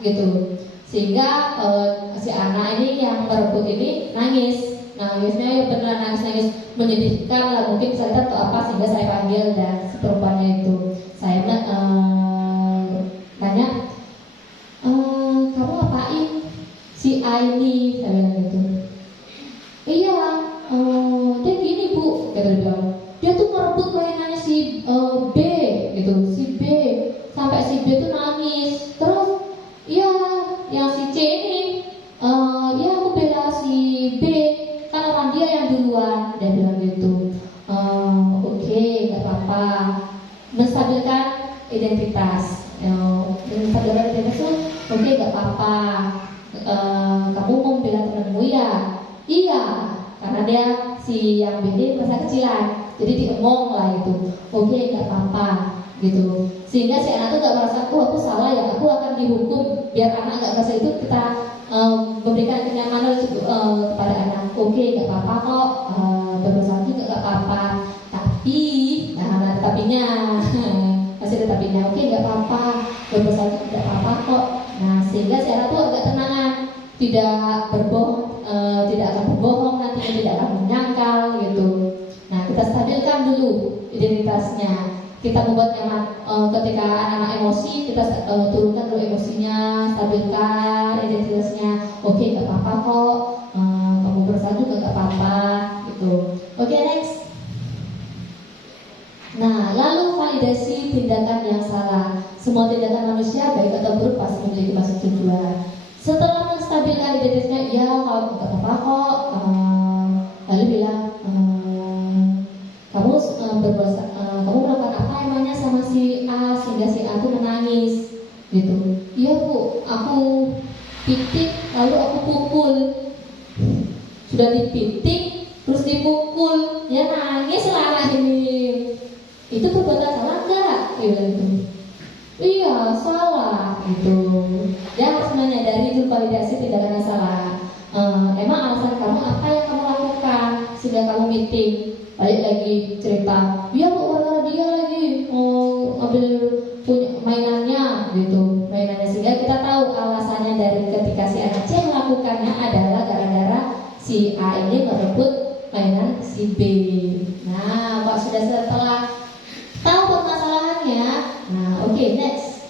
gitu. Sehingga si anak ini yang merebut ini nangisnya ya benar nangis menyedihkan lah, mungkin saya tahu apa, sehingga saya panggil dan si perempuannya itu saya tanya, kamu apain si A ini, saya bilang gitu. Iya, dia gini, Bu, kata dia bilang, dia tuh merebut mainannya si B gitu, si B sampai si B tuh nangis. Terus iya, yang si C ini ya aku bela si B kan orang dia yang duluan, dia bilang gitu. Oke, gak apa-apa. Menstabilkan identitas. Menstabilkan identitas tuh oke, gak apa-apa. Kamu mau bela temanmu ya? Iya, karena dia si yang B masa kecilan, jadi diemong lah gitu. Oke, gak apa-apa gitu. Sehingga si anak tuh gak merasa, aku salah ya, aku akan dihukum. Biar anak gak merasa itu, kita memberikan kenyamanan kepada anak. Oke, gak apa-apa kok, berdosa juga gak apa-apa. Tapi, nah ada tapinya, masih ada tapinya. Oke, gak apa-apa, berdosa juga gak apa-apa kok. Nah, sehingga si anak tuh agak tenangan, tidak akan berbohong nantinya, tidak akan menyangkal gitu. Nah, kita stabilkan dulu identitasnya. Kita membuat nyaman ketika anak-anak emosi, kita turunkan dulu emosinya, stabilkan identitasnya. Oke, gak apa-apa kok, kamu berusaha juga gak apa-apa gitu. Oke, next. Nah, lalu validasi tindakan yang salah. Semua tindakan manusia baik atau buruk pasti memiliki maksud tujuan. Setelah menstabilkan identitasnya, ya kalau nggak apa-apa kok, lalu bilang, kamu kamu melakukan apa emangnya sama si A sehingga si A tuh menangis, gitu. Iya bu, aku pitik lalu aku pukul. Sudah dipitik terus dipukul, ya nangis lah anak ini. Itu perbuatan salah enggak? Gitu. Iya salah gitu. Dia harus menyadari itu validasi tindakan yang salah. Emang alasan kamu apa yang kamu lakukan sehingga kamu meeting? Balik lagi cerita, iya bu karena dia lagi mau ambil punya mainannya gitu, mainannya, sehingga kita tahu alasannya dari ketika si anak C melakukannya adalah gara-gara si A ini merebut mainan si B. Nah, Pak sudah setelah tahu permasalahannya, nah oke, next.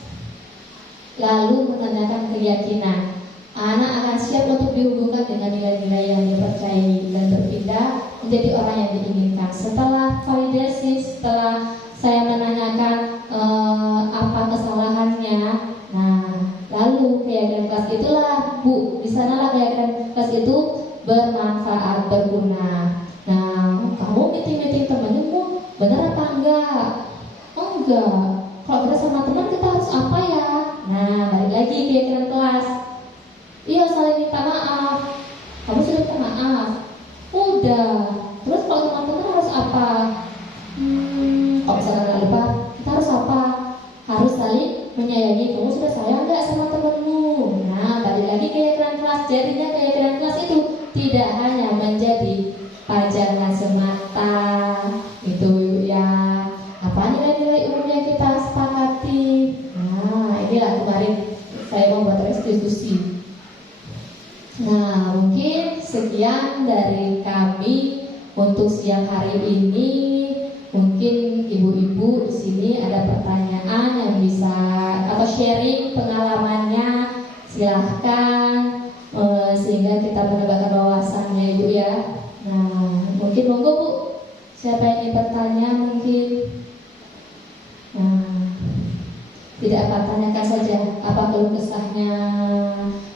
Lalu menanyakan keyakinan. Anak akan siap untuk dihubungkan dengan nilai-nilai yang dipercayai dan berpindah menjadi orang yang diinginkan. Setelah validasi, setelah saya menanyakan apa kesalahannya, nah lalu keyakinan kelas itulah bu, di sanalah keyakinan kelas itu bermanfaat, berguna. Nah, kamu meeting temenmu benar apa enggak? Oh enggak. Kalau kita sama teman kita harus apa ya? Nah, balik lagi keyakinan kelas. Iya, saling minta maaf. Kamu sudah minta maaf? Udah. Terus kalau teman-teman harus apa? Kalau misalkan nggak lupa, kita harus apa? Harus saling menyayangi. Kamu sudah sayang nggak sama temenmu? Nah, balik lagi keyakinan kelas. Jadinya keyakinan kelas itu tidak hanya menjadi pajangan semata, gitu ya. Apa nilai-nilai umum yang kita sepakati? Nah, inilah kemarin saya membuat restitusi. Nah, mungkin sekian dari kami untuk siang hari ini. Mungkin ibu-ibu di sini ada pertanyaan yang bisa atau sharing pengalamannya, silahkan, sehingga kita menambahkan wawasannya ibu ya. Nah, mungkin monggo bu, siapa yang ingin bertanya mungkin. Nah, tidak apa, tanyakan saja apa keluh kesahnya.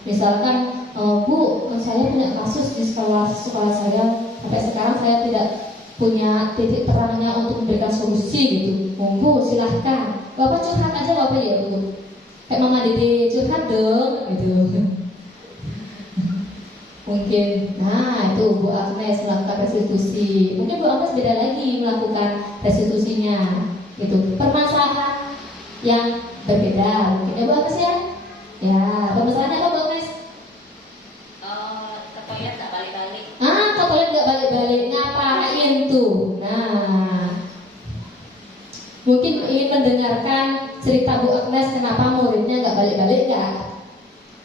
Misalkan, bu, saya punya kasus di sekolah saya, sampai sekarang saya tidak punya titik terangnya untuk memberikan solusi gitu. Monggo silahkan, bapak curhat aja bapak ya bu, kayak mama dede curhat dong gitu. Mungkin, nah itu Bu Agnes melakukan restitusi. Mungkin Bu Agnes beda lagi melakukan restitusinya gitu. Permasalahan yang berbeda mungkin ya Bu Agnes ya. Ya, permasalahannya apa Bu Agnes? Ke toilet nggak balik-balik. Ke toilet nggak balik-balik, ngapain tuh? Nah, mungkin ingin mendengarkan cerita Bu Agnes kenapa muridnya nggak balik-balik nggak?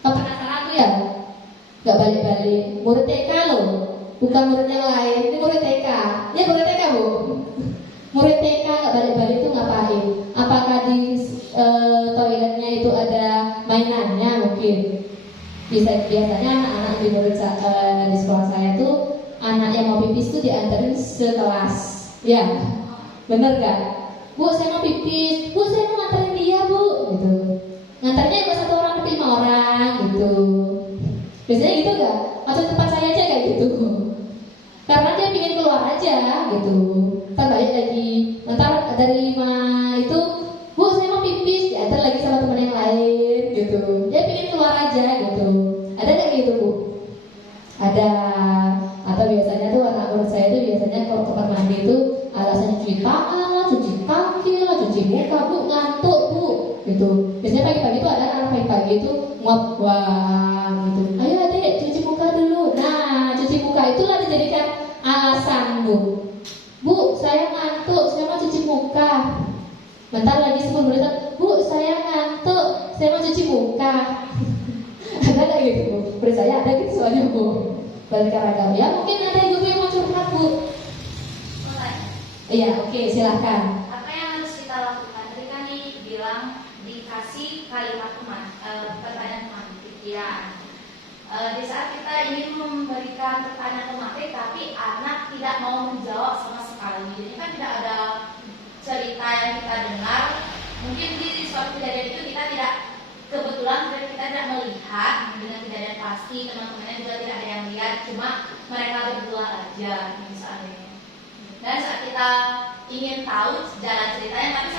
Penasaran tuh ya? Nggak balik-balik. Murid TK loh, bukan murid yang lain. Ini murid TK. Ini murid TK bu. Murid TK nggak balik-balik itu ngapain? Apakah di toiletnya itu ada mainannya mungkin? Biasanya anak-anak di murid di sekolah saya tuh anak yang mau pipis tuh diantarin sekelas. Ya, bener gak? Bu, saya mau pipis. Bu, saya mau nganterin dia bu. Gitu. Ngantarnya cuma 1 orang tapi 5 orang gitu. Biasanya gitu gak? Atau tempat saya aja kayak gitu. Karena dia ingin keluar aja gitu. Ntar balik lagi. Ntar dari 5 itu, bu saya mau pipis, diantar lagi sama teman yang lain gitu. Dia ingin keluar aja gitu. Ada gak gitu bu? Ada. Atau biasanya tuh anak murid saya tuh biasanya kalau ke kamar mandi itu alasannya cuci tangan lah, cuci kaki lah, cuci muka, bu ngantuk bu gitu. Biasanya pagi-pagi tuh ada anak pagi-pagi itu nguap gitu. Ayo adik cuci muka dulu. Nah cuci muka itulah dijadikan alasan bu. Bu saya ngantuk, saya mau cuci muka. Bentar lagi 10 menit, bu saya ngantuk, saya mau cuci muka. Ada nggak gitu bu? Menurut saya ada gitu soalnya bu. Beraneka ragam ya. Mungkin ada ibu yang mau curhat bu. Iya oke, silahkan. Apa yang harus kita lakukan? Tadi kan nih bilang dikasih kalimat pertanyaan tematik ya. Di saat kita ingin memberikan pertanyaan tematik tapi anak tidak mau menjawab sama sekali, jadi kan tidak ada cerita yang kita dengar, mungkin di suatu kejadian itu kita tidak kebetulan kita tidak melihat dengan kejadian pasti, teman-temannya juga tidak ada yang lihat, cuma mereka berdua aja misalnya. Dan saat kita ingin tahu jalan ceritanya, tapi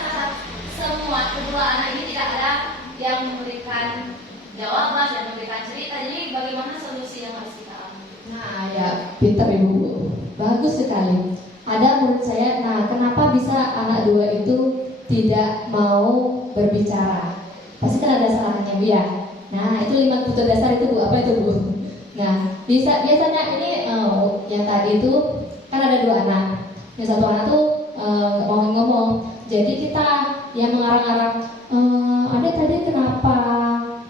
semua kedua anak ini tidak ada yang memberikan jawaban dan memberikan cerita. Jadi bagaimana solusi yang harus kita ambil? Nah, ya, pintar Ibu. Bagus sekali. Ada menurut saya, nah kenapa bisa anak dua itu tidak mau berbicara? Pasti kan ada salahnya Bu ya. Nah, itu 5 butuh dasar itu Bu, apa itu Bu? Nah, biasanya ini yang tadi itu kan ada 2 anak. Yang satu anak tuh nggak mau ngomong. Jadi kita yang mengarang-arang, adek tadi kenapa?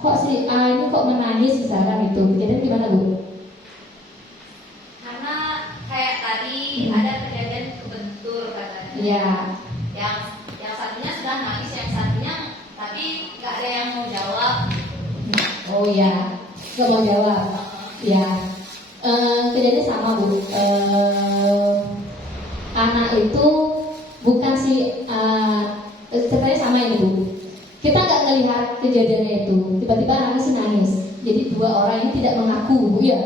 Kok si A ini kok menangis misalkan gitu. Jadi gimana Bu? Karena kayak tadi ada kejadian kebentur katanya. Iya. Yang satunya sudah nangis, yang satunya tapi nggak ada yang mau jawab. Oh ya, nggak mau jawab. Ya, kejadiannya sama Bu. Anak itu bukan ceritanya sama ini Bu. Kita nggak ngelihat kejadiannya itu. Tiba-tiba anaknya sih nangis. Jadi 2 orang ini tidak mengaku Bu ya.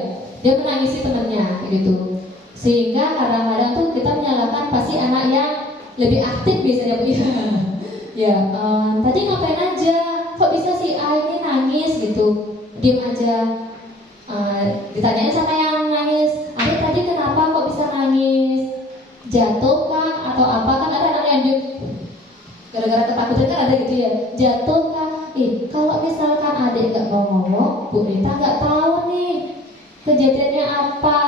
Dia menangisi temannya gitu. Sehingga kadang-kadang tuh kita menyalahkan pasti anak yang lebih aktif biasanya Bu ya. Ya, tadi ngapain aja? Kok bisa si A ini nangis gitu? Diam aja. Ditanyain sama yang nangis, adek tadi kenapa kok bisa nangis? Jatuh kah atau apa? Kan ada anak yang diam gara-gara ketakutan kan ada gitu ya. Jatuh kah? Kalau misalkan adek nggak mau ngomong, Bu Rita nggak tahu nih kejadiannya apa.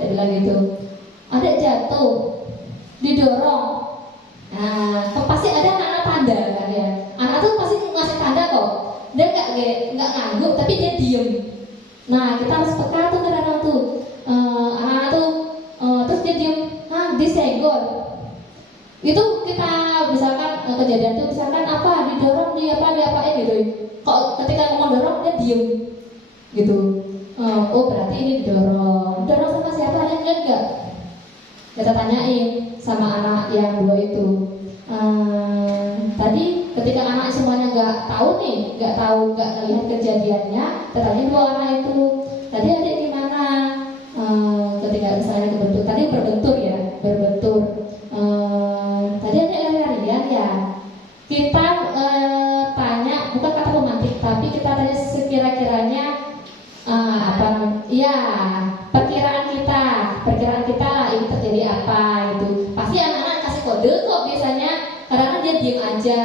Dia bilang gitu. Adek jatuh, didorong. Nah, pasti ada anak-anak tanda kan ya. Anak tuh pasti ngasih tanda kok. Dia nggak ngangguk, tapi dia diem. Nah, kita harus peka tuh kadang-kadang tuh anak-anak tuh terus dia diem, disenggol. Itu kita misalkan kejadian tuh misalkan apa didorong diapain gitu. Kok ketika ngomong dorong dia diem gitu. Oh berarti ini didorong. Didorong sama siapa? Ada yang lihat nggak? Kita tanyain sama anak yang 2 itu. Tadi ketika anak semuanya nggak tahu, nggak melihat kejadiannya, tetapi 2 anak itu tadi adik gimana? Ketika misalnya berbentur. Tadi adik lari-larian ya. Kita tanya bukan kata pemantik, tapi kita tanya sekira-kiranya perkiraan kita ini terjadi apa gitu. Pasti anak-anak kasih kode kok biasanya, karena dia diem aja,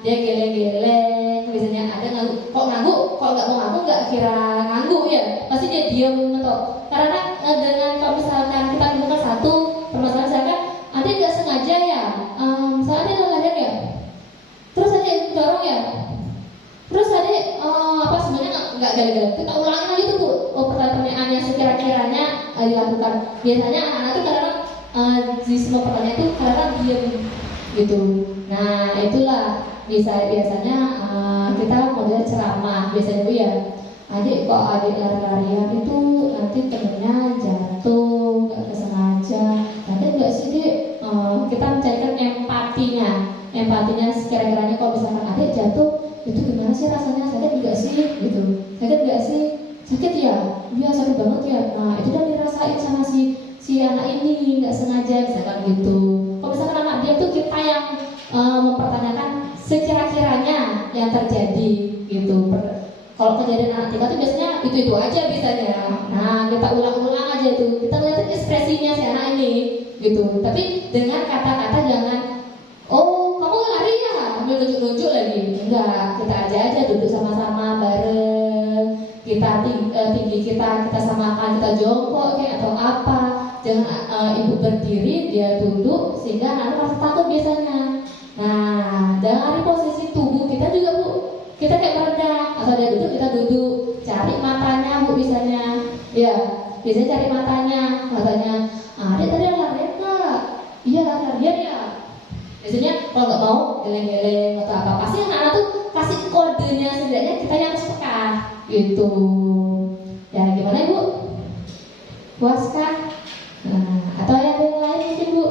dia geleng-geleng, biasanya ada ngangguk, kok nggak mau ngangguk nggak kira ngangguk ya, pasti dia diem atau karena dengan kalau misalkan kita temukan satu permasalahan misalkan ada nggak sengaja ya, misalnya ada larian ya, terus ada dorong ya, terus ada sebenarnya nggak geleng-geleng, kita ulangin lagi tuh Bu, pertanyaan yang sekira-kiranya dilakukan. Biasanya anak-anak itu kadang di semua pertanyaan itu kadang diam gitu. Nah itulah biasanya kita model ceramah biasanya Bu ya. Adik kok lari-larian itu nanti temennya jatuh nggak sengaja. Tapi nggak sih Dek, kita mencarikan empatinya sekira-kiranya kalau misalkan adik jatuh itu gimana sih rasanya, sakit enggak sih gitu, sakit enggak sih, sakit ya, dia sakit banget ya. Nah itu udah dirasain sama si anak ini nggak sengaja misalkan gitu. Kalau misalkan anak dia tuh kita yang mempertanyakan sekira-kiranya yang terjadi gitu. Kalau kejadian anak kita tuh biasanya itu aja biasanya. Nah kita ulang-ulang aja itu, kita lihat ekspresinya si anak ini gitu. Tapi dengan kata-kata jangan, oh kamu lari ya, ambil nunjuk-nunjuk lagi. Enggak, kita aja duduk sama-sama bareng. Kita tinggi kita samakan, kita jongkok kayak atau apa. Jangan ibu berdiri, dia tunduk sehingga anak merasa takut biasanya. Nah, dari posisi tubuh kita juga Bu, kita kayak merendah atau dia duduk kita duduk, cari matanya Bu biasanya. Ya, biasanya cari matanya. Dia tadi larian nggak? Iya larian ya. Biasanya kalau nggak mau geleng-geleng atau apa, pasti anak-anak tuh kasih kodenya, setidaknya kita yang harus peka gitu. Ya gimana Ibu? Puas kah? Nah, atau yang lain mungkin Bu?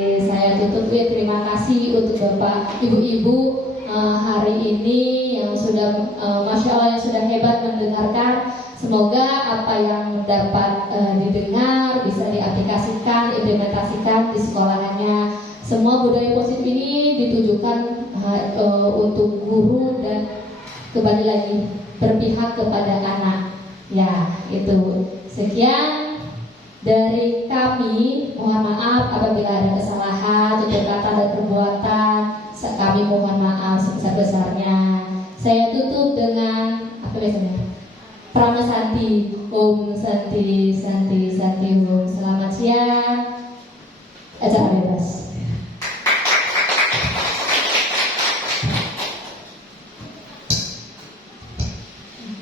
Saya tutup ya, terima kasih untuk Bapak Ibu-ibu hari ini yang sudah Masya Allah yang sudah hebat mendengarkan. Semoga apa yang dapat didengar bisa diaplikasikan, implementasikan di sekolahannya. Semua budaya positif ini ditujukan untuk guru dan kembali lagi berpihak kepada anak. Ya, itu. Sekian dari kami. Mohon maaf apabila ada kesalahan, tutur kata dan perbuatan. Kami mohon maaf sebesar-besarnya. Saya tutup dengan apa biasanya? Prama Santi. Om Santi, Santi, Santi Om. Selamat siang. Acara bebas.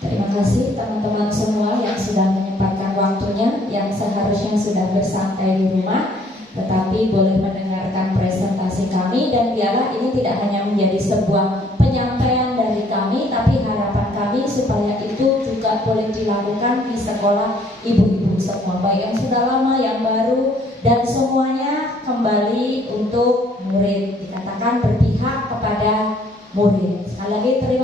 Terima kasih teman-teman semua yang sudah menyempatkan waktunya, yang seharusnya sudah bersantai di rumah, tetapi boleh mendengarkan presentasi kami. Dan biarlah ini tidak hanya menjadi sebuah penyampaian dari kami, tapi harapan kami supaya itu juga boleh dilakukan di sekolah ibu-ibu semua, baik yang sudah lama, yang baru, dan semuanya kembali untuk murid. Dikatakan berpihak kepada murid. Sekali lagi terima